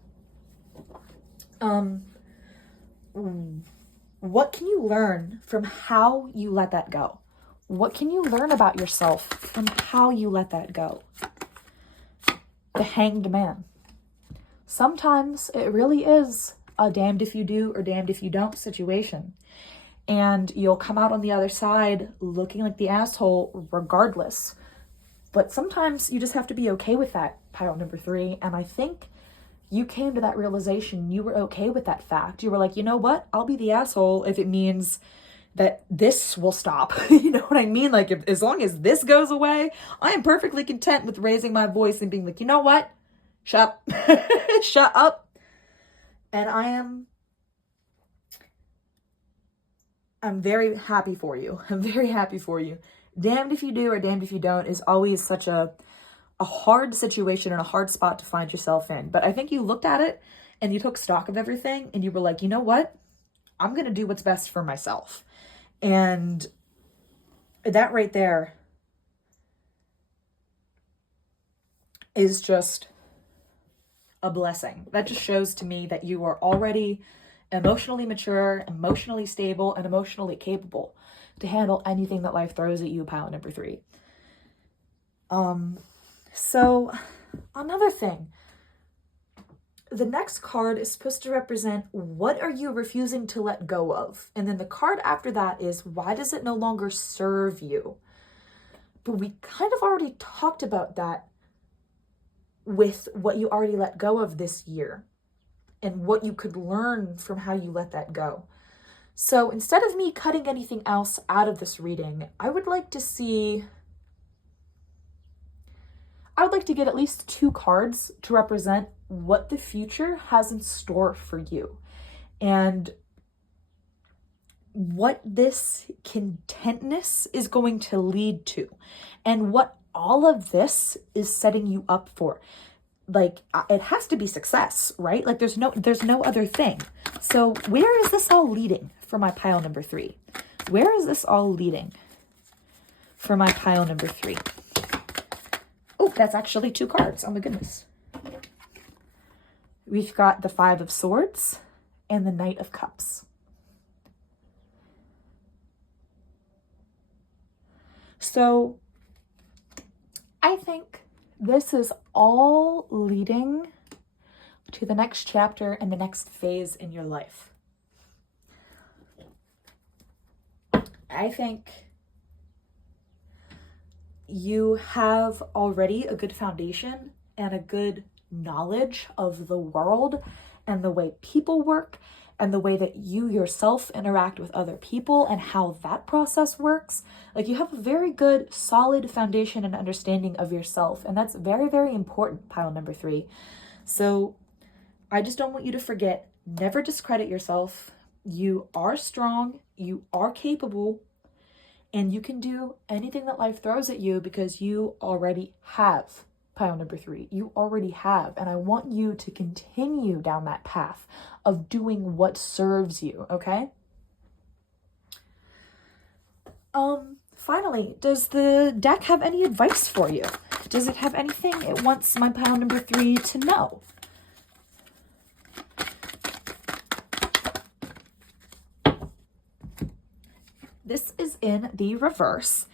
What can you learn from how you let that go? What can you learn about yourself from how you let that go? The Hanged Man. Sometimes it really is a damned if you do or damned if you don't situation. And you'll come out on the other side looking like the asshole regardless. But sometimes you just have to be okay with that, pile number 3. And I think you came to that realization. You were okay with that fact. You were like, you know what? I'll be the asshole if it means that this will stop. You know what I mean? Like, as long as this goes away, I am perfectly content with raising my voice and being like, you know what? Shut up. Shut up. And I'm very happy for you. I'm very happy for you. Damned if you do or damned if you don't is always such a hard situation and a hard spot to find yourself in. But I think you looked at it and you took stock of everything and you were like, you know what? I'm going to do what's best for myself. And that right there is just a blessing. That just shows to me that you are already emotionally mature, emotionally stable, and emotionally capable to handle anything that life throws at you, pile number 3. So another thing, the next card is supposed to represent what are you refusing to let go of? And then the card after that is why does it no longer serve you? But we kind of already talked about that with what you already let go of this year and what you could learn from how you let that go. So instead of me cutting anything else out of this reading, I would like to get at least 2 cards to represent what the future has in store for you and what this contentness is going to lead to and what all of this is setting you up for. Like, it has to be success, right? Like, there's no other thing. So where is this all leading for my pile number 3? Where is this all leading for my pile number 3? Oh, that's actually 2 cards. Oh my goodness. We've got the 5 of Swords and the Knight of Cups. So I think this is all leading to the next chapter and the next phase in your life. I think you have already a good foundation and a good knowledge of the world and the way people work and the way that you yourself interact with other people and how that process works. Like, you have a very good, solid foundation and understanding of yourself. And that's very, very important, pile number 3. So I just don't want you to forget, never discredit yourself. You are strong. You are capable. And you can do anything that life throws at you because you already have pile number 3. You already have. And I want you to continue down that path of doing what serves you, okay? Finally, does the deck have any advice for you? Does it have anything it wants my pile number 3 to know? This is in the reverse.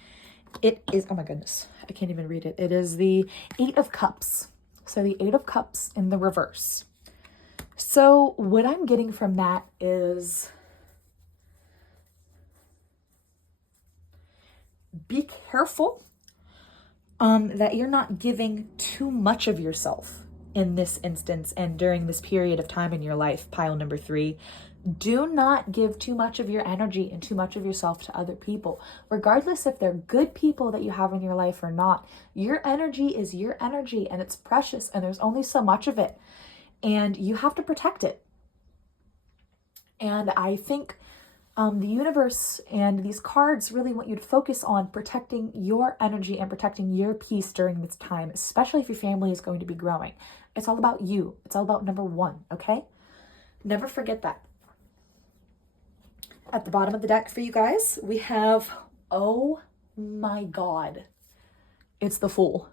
It is, oh my goodness, I can't even read it. It is the 8 of Cups. So the 8 of Cups in the reverse. So what I'm getting from that is be careful that you're not giving too much of yourself in this instance and during this period of time in your life, pile number 3. Do not give too much of your energy and too much of yourself to other people, regardless if they're good people that you have in your life or not. Your energy is your energy and it's precious and there's only so much of it and you have to protect it. And I think the universe and these cards really want you to focus on protecting your energy and protecting your peace during this time, especially if your family is going to be growing. It's all about you. It's all about number 1, okay? Never forget that. At the bottom of the deck for you guys, we have, oh my God, it's the Fool.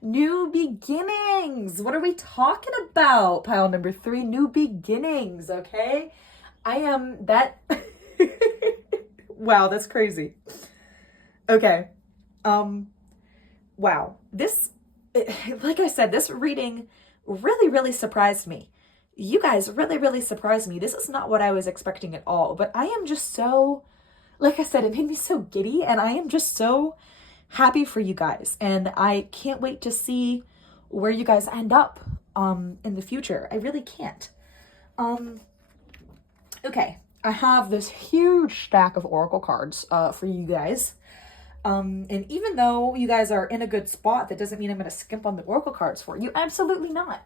New beginnings. What are we talking about? Pile number 3, new beginnings, okay? I am that. Wow, that's crazy. Okay. Wow. This, like I said, this reading really, really surprised me. You guys really surprised me. This is not what I was expecting at all, but I am just so, like I said, it made me so giddy and I am just so happy for you guys. And I can't wait to see where you guys end up in the future. I really can't. Okay, I have this huge stack of oracle cards for you guys. And even though you guys are in a good spot, that doesn't mean I'm going to skimp on the oracle cards for you. Absolutely not.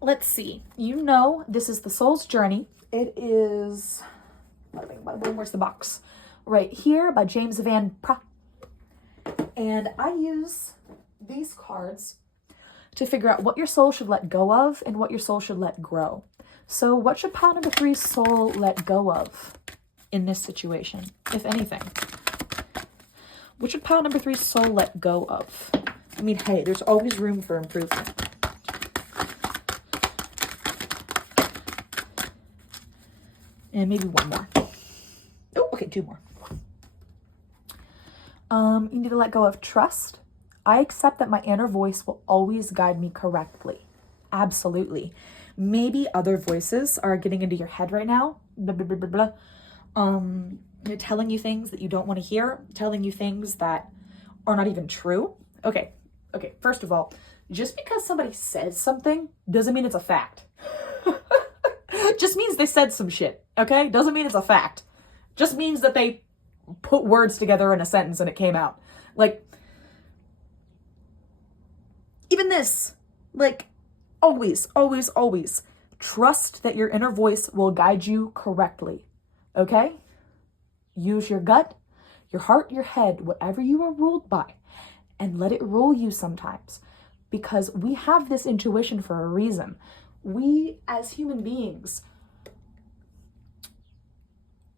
Let's see. You know, this is the Soul's Journey. It is, where's the box? Right here by James Van Praagh. And I use these cards to figure out what your soul should let go of and what your soul should let grow. So what should pile number 3's soul let go of in this situation, if anything? What should pile number 3's soul let go of? I mean, hey, there's always room for improvement. And maybe one more. Oh, okay, 2 more. You need to let go of trust. I accept that my inner voice will always guide me correctly. Absolutely. Maybe other voices are getting into your head right now. Blah, blah, blah, blah, blah. Telling you things that you don't want to hear. Telling you things that are not even true. Okay. First of all, just because somebody says something doesn't mean it's a fact. Just means they said some shit, okay? Doesn't mean it's a fact. Just means that they put words together in a sentence and it came out. Like, even this, like, always trust that your inner voice will guide you correctly, okay? Use your gut, your heart, your head, whatever you are ruled by, and let it rule you sometimes, because we have this intuition for a reason. We, as human beings,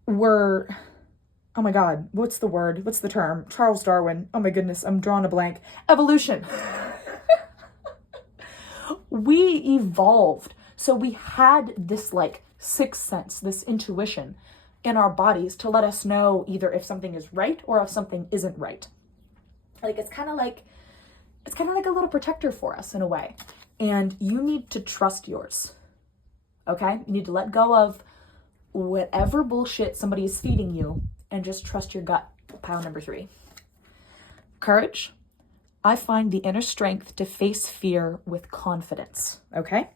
were, oh my God, what's the word? What's the term? Charles Darwin. Oh my goodness, I'm drawing a blank. Evolution. We evolved. So we had this like sixth sense, this intuition in our bodies to let us know either if something is right or if something isn't right. Like it's kind of like a little protector for us in a way. And you need to trust yours. Okay? You need to let go of whatever bullshit somebody is feeding you and just trust your gut. Pile number 3. Courage. I find the inner strength to face fear with confidence. Okay?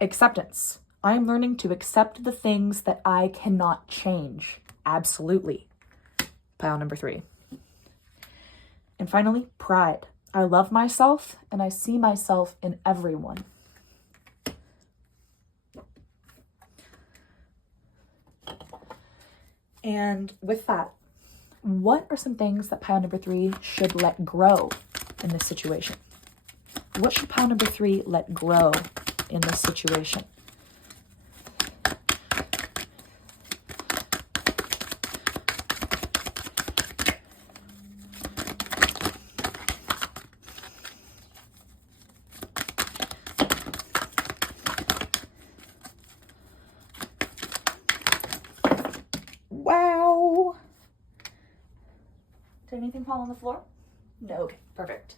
Acceptance. I am learning to accept the things that I cannot change. Absolutely. Pile number 3. And finally, pride. I love myself and I see myself in everyone. And with that, what are some things that pile number 3 should let grow in this situation? What should pile number 3 let grow in this situation? Wow. Did anything fall on the floor? No. Okay, perfect.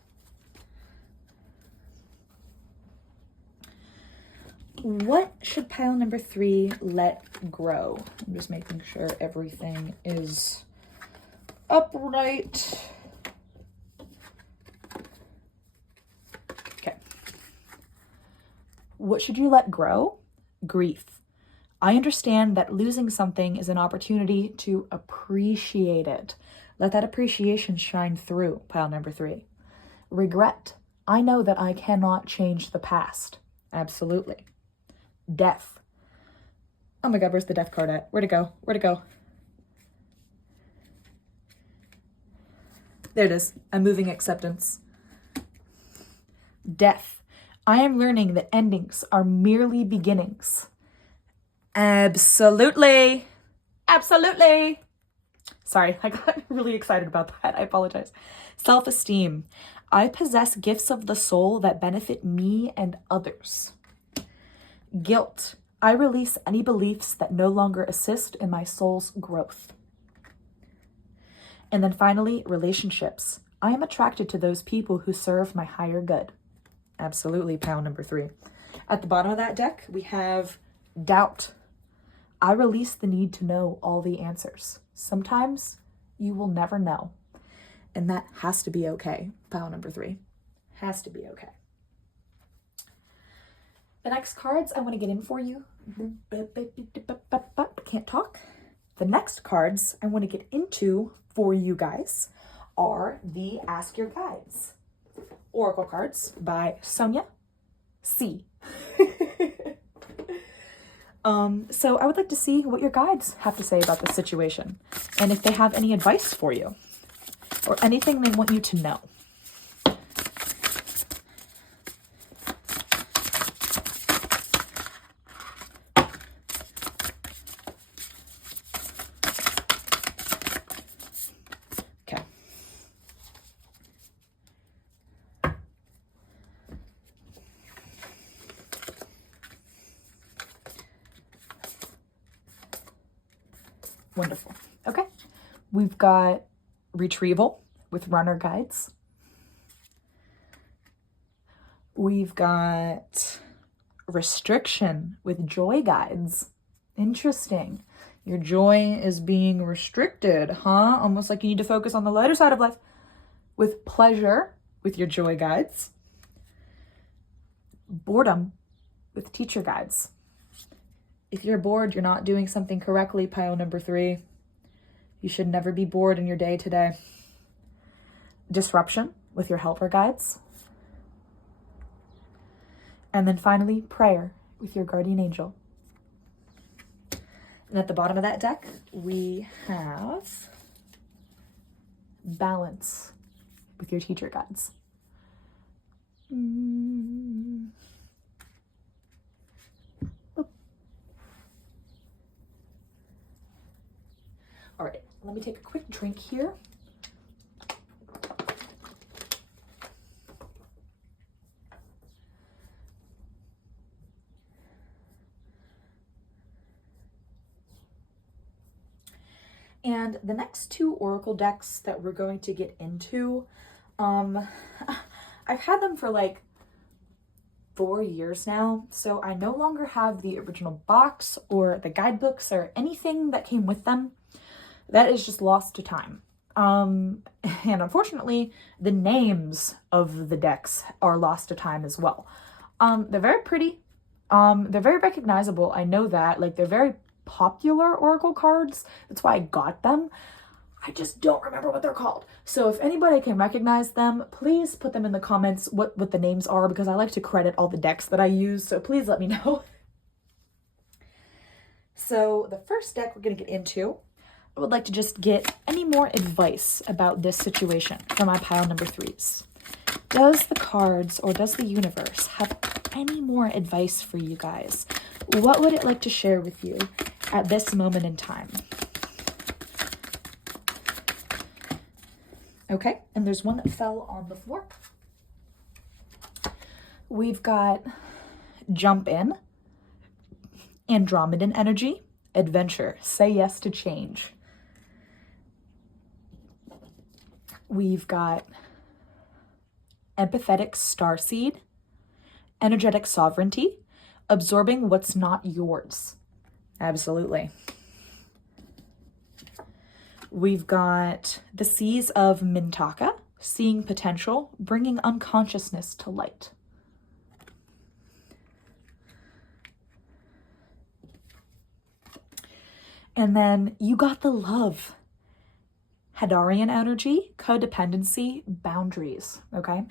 What should pile number 3 let grow? I'm just making sure everything is upright. Okay. What should you let grow? Grief. I understand that losing something is an opportunity to appreciate it. Let that appreciation shine through, pile number 3. Regret. I know that I cannot change the past. Absolutely. Death. Oh my God, where's the death card at? Where'd it go? Where'd it go? There it is. I'm moving acceptance. Death. I am learning that endings are merely beginnings. Absolutely. Absolutely. Sorry, I got really excited about that. I apologize. Self-esteem. I possess gifts of the soul that benefit me and others. Guilt. I release any beliefs that no longer assist in my soul's growth. And then finally, relationships. I am attracted to those people who serve my higher good. Absolutely, pile number 3. At the bottom of that deck, we have doubt. I release the need to know all the answers. Sometimes you will never know. And that has to be okay, pile number 3. Has to be okay. The next cards I want to get in for you. Can't talk. The next cards I want to get into for you guys are the Ask Your Guides Oracle cards by Sonia C. So I would like to see what your guides have to say about this situation and if they have any advice for you or anything they want you to know. Okay. Wonderful. Okay. We've got retrieval with runner guides. We've got restriction with joy guides. Interesting. Your joy is being restricted, huh? Almost like you need to focus on the lighter side of life. With pleasure with your joy guides. Boredom with teacher guides. If you're bored, you're not doing something correctly, pile number 3. You should never be bored in your day today. Disruption with your helper guides. And then finally, prayer with your guardian angel. And at the bottom of that deck, we have balance with your teacher guides. All right, let me take a quick drink here. And the next 2 oracle decks that we're going to get into, I've had them for like 4 years now, so I no longer have the original box or the guidebooks or anything that came with them. That is just lost to time. And unfortunately, the names of the decks are lost to time as well. They're very pretty. They're very recognizable. I know that. Like, they're very popular oracle cards. That's why I got them. I just don't remember what they're called. So if anybody can recognize them, please put them in the comments what the names are, because I like to credit all the decks that I use. So please let me know. So the first deck we're going to get into I would like to just get any more advice about this situation for my pile number 3s. Does the cards or does the universe have any more advice for you guys? What would it like to share with you at this moment in time? Okay, and there's one that fell on the floor. We've got jump in, Andromedan energy, adventure, say yes to change. We've got empathetic starseed, energetic sovereignty, absorbing what's not yours. Absolutely. We've got the seas of Mintaka, seeing potential, bringing unconsciousness to light. And then you got the love, Hadarian energy, codependency, boundaries, okay?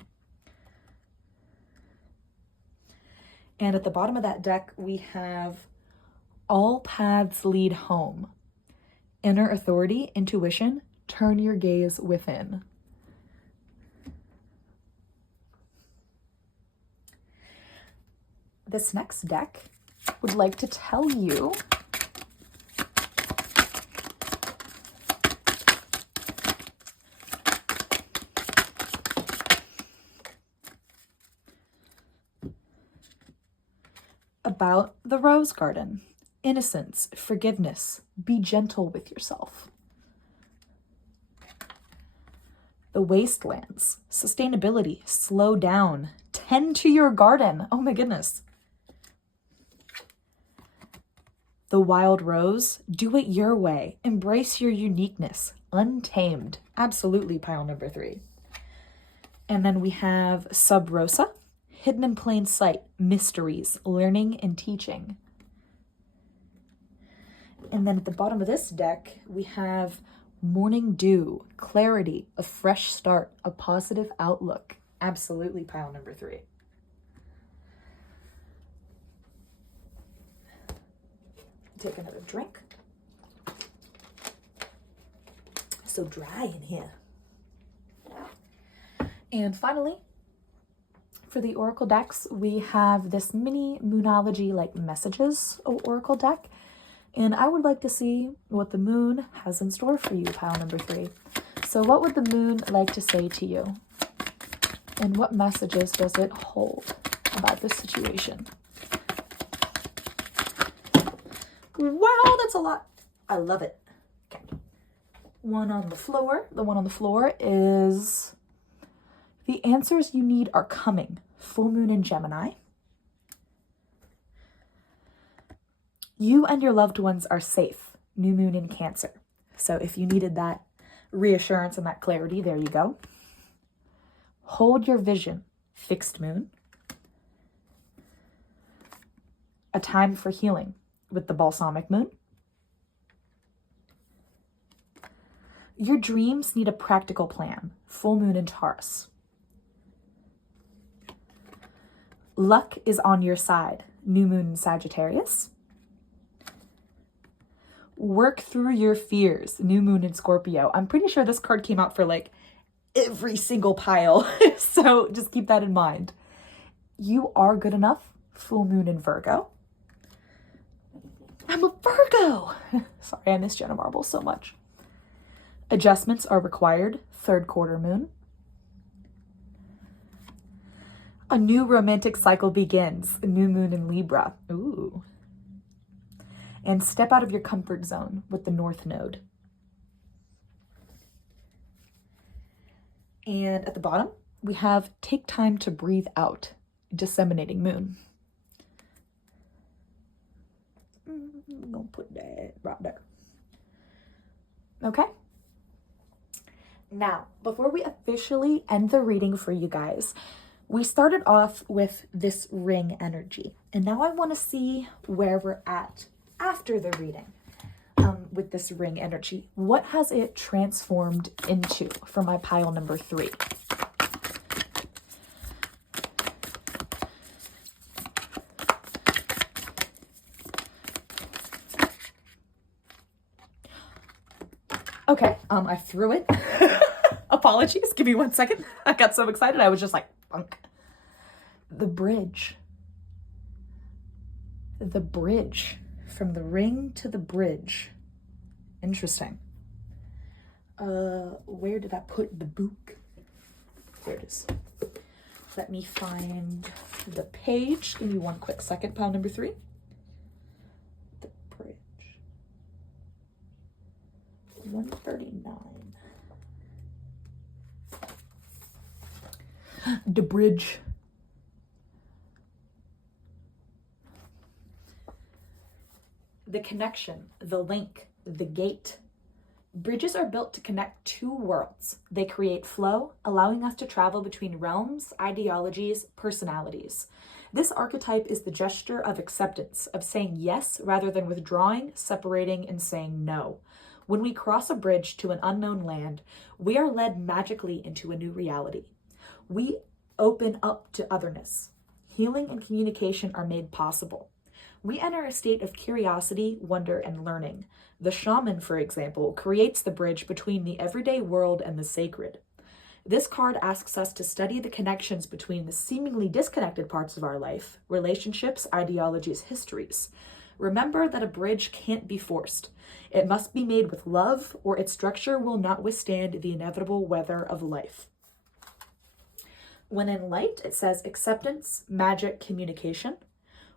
And at the bottom of that deck, we have all paths lead home. Inner authority, intuition, turn your gaze within. This next deck would like to tell you about the rose garden. Innocence, forgiveness, be gentle with yourself. The wastelands, sustainability, slow down, tend to your garden. Oh my goodness. The wild rose, do it your way, embrace your uniqueness, untamed. Absolutely, pile number 3. And then we have Sub Rosa, hidden in plain sight, mysteries, learning and teaching. And then at the bottom of this deck, we have Morning Dew, clarity, a fresh start, a positive outlook. Absolutely, pile number 3. Take another drink. So dry in here. And finally, for the Oracle decks, we have this mini Moonology like messages Oracle deck. And I would like to see what the moon has in store for you, pile number 3. So what would the moon like to say to you? And what messages does it hold about this situation? Wow, that's a lot. I love it. Okay. One on the floor. The one on the floor is the answers you need are coming. Full moon in Gemini. You and your loved ones are safe. New moon in Cancer. So if you needed that reassurance and that clarity, there you go. Hold your vision. Fixed moon. A time for healing with the balsamic moon. Your dreams need a practical plan. Full moon in Taurus. Luck is on your side. New moon in Sagittarius. Work through your fears. New moon in Scorpio. I'm pretty sure this card came out for like every single pile. So just keep that in mind. You are good enough. Full moon in Virgo. I'm a Virgo. Sorry, I miss Jenna Marble so much. Adjustments are required. Third quarter moon. A new romantic cycle begins. New moon in Libra. Ooh. And step out of your comfort zone with the North Node. And at the bottom, we have take time to breathe out. Disseminating moon. I'm gonna put that right there. Okay. Now, before we officially end the reading for you guys, we started off with this ring energy. And now I want to see where we're at after the reading with this ring energy. What has it transformed into for my pile number 3? Okay, I threw it. Apologies, give me 1 second. I got so excited, I was just like, bunk. The bridge. The bridge. From the ring to the bridge. Interesting. Where did I put the book? There it is. Let me find the page. Give me 1 quick second. Pile number 3. The bridge. 139. The bridge. The connection, the link, the gate. Bridges are built to connect 2 worlds. They create flow, allowing us to travel between realms, ideologies, personalities. This archetype is the gesture of acceptance, of saying yes rather than withdrawing, separating, and saying no. When we cross a bridge to an unknown land, we are led magically into a new reality. We open up to otherness. Healing and communication are made possible. We enter a state of curiosity, wonder, and learning. The shaman, for example, creates the bridge between the everyday world and the sacred. This card asks us to study the connections between the seemingly disconnected parts of our life, relationships, ideologies, histories. Remember that a bridge can't be forced. It must be made with love, or its structure will not withstand the inevitable weather of life. When in light, it says acceptance, magic, communication.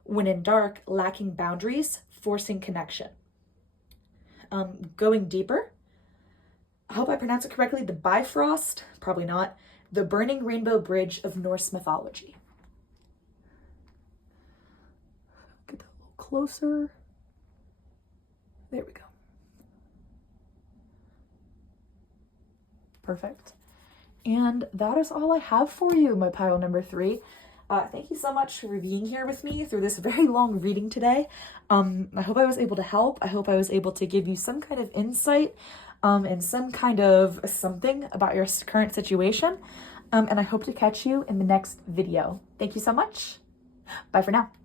When in dark, lacking boundaries, forcing connection. Going deeper, I hope I pronounce it correctly, the Bifrost, probably not, the burning rainbow bridge of Norse mythology. Get that a little closer. There we go. Perfect. And that is all I have for you, my pile number 3. Thank you so much for being here with me through this very long reading today. I hope I was able to help. I hope I was able to give you some kind of insight and some kind of something about your current situation. And I hope to catch you in the next video. Thank you so much. Bye for now.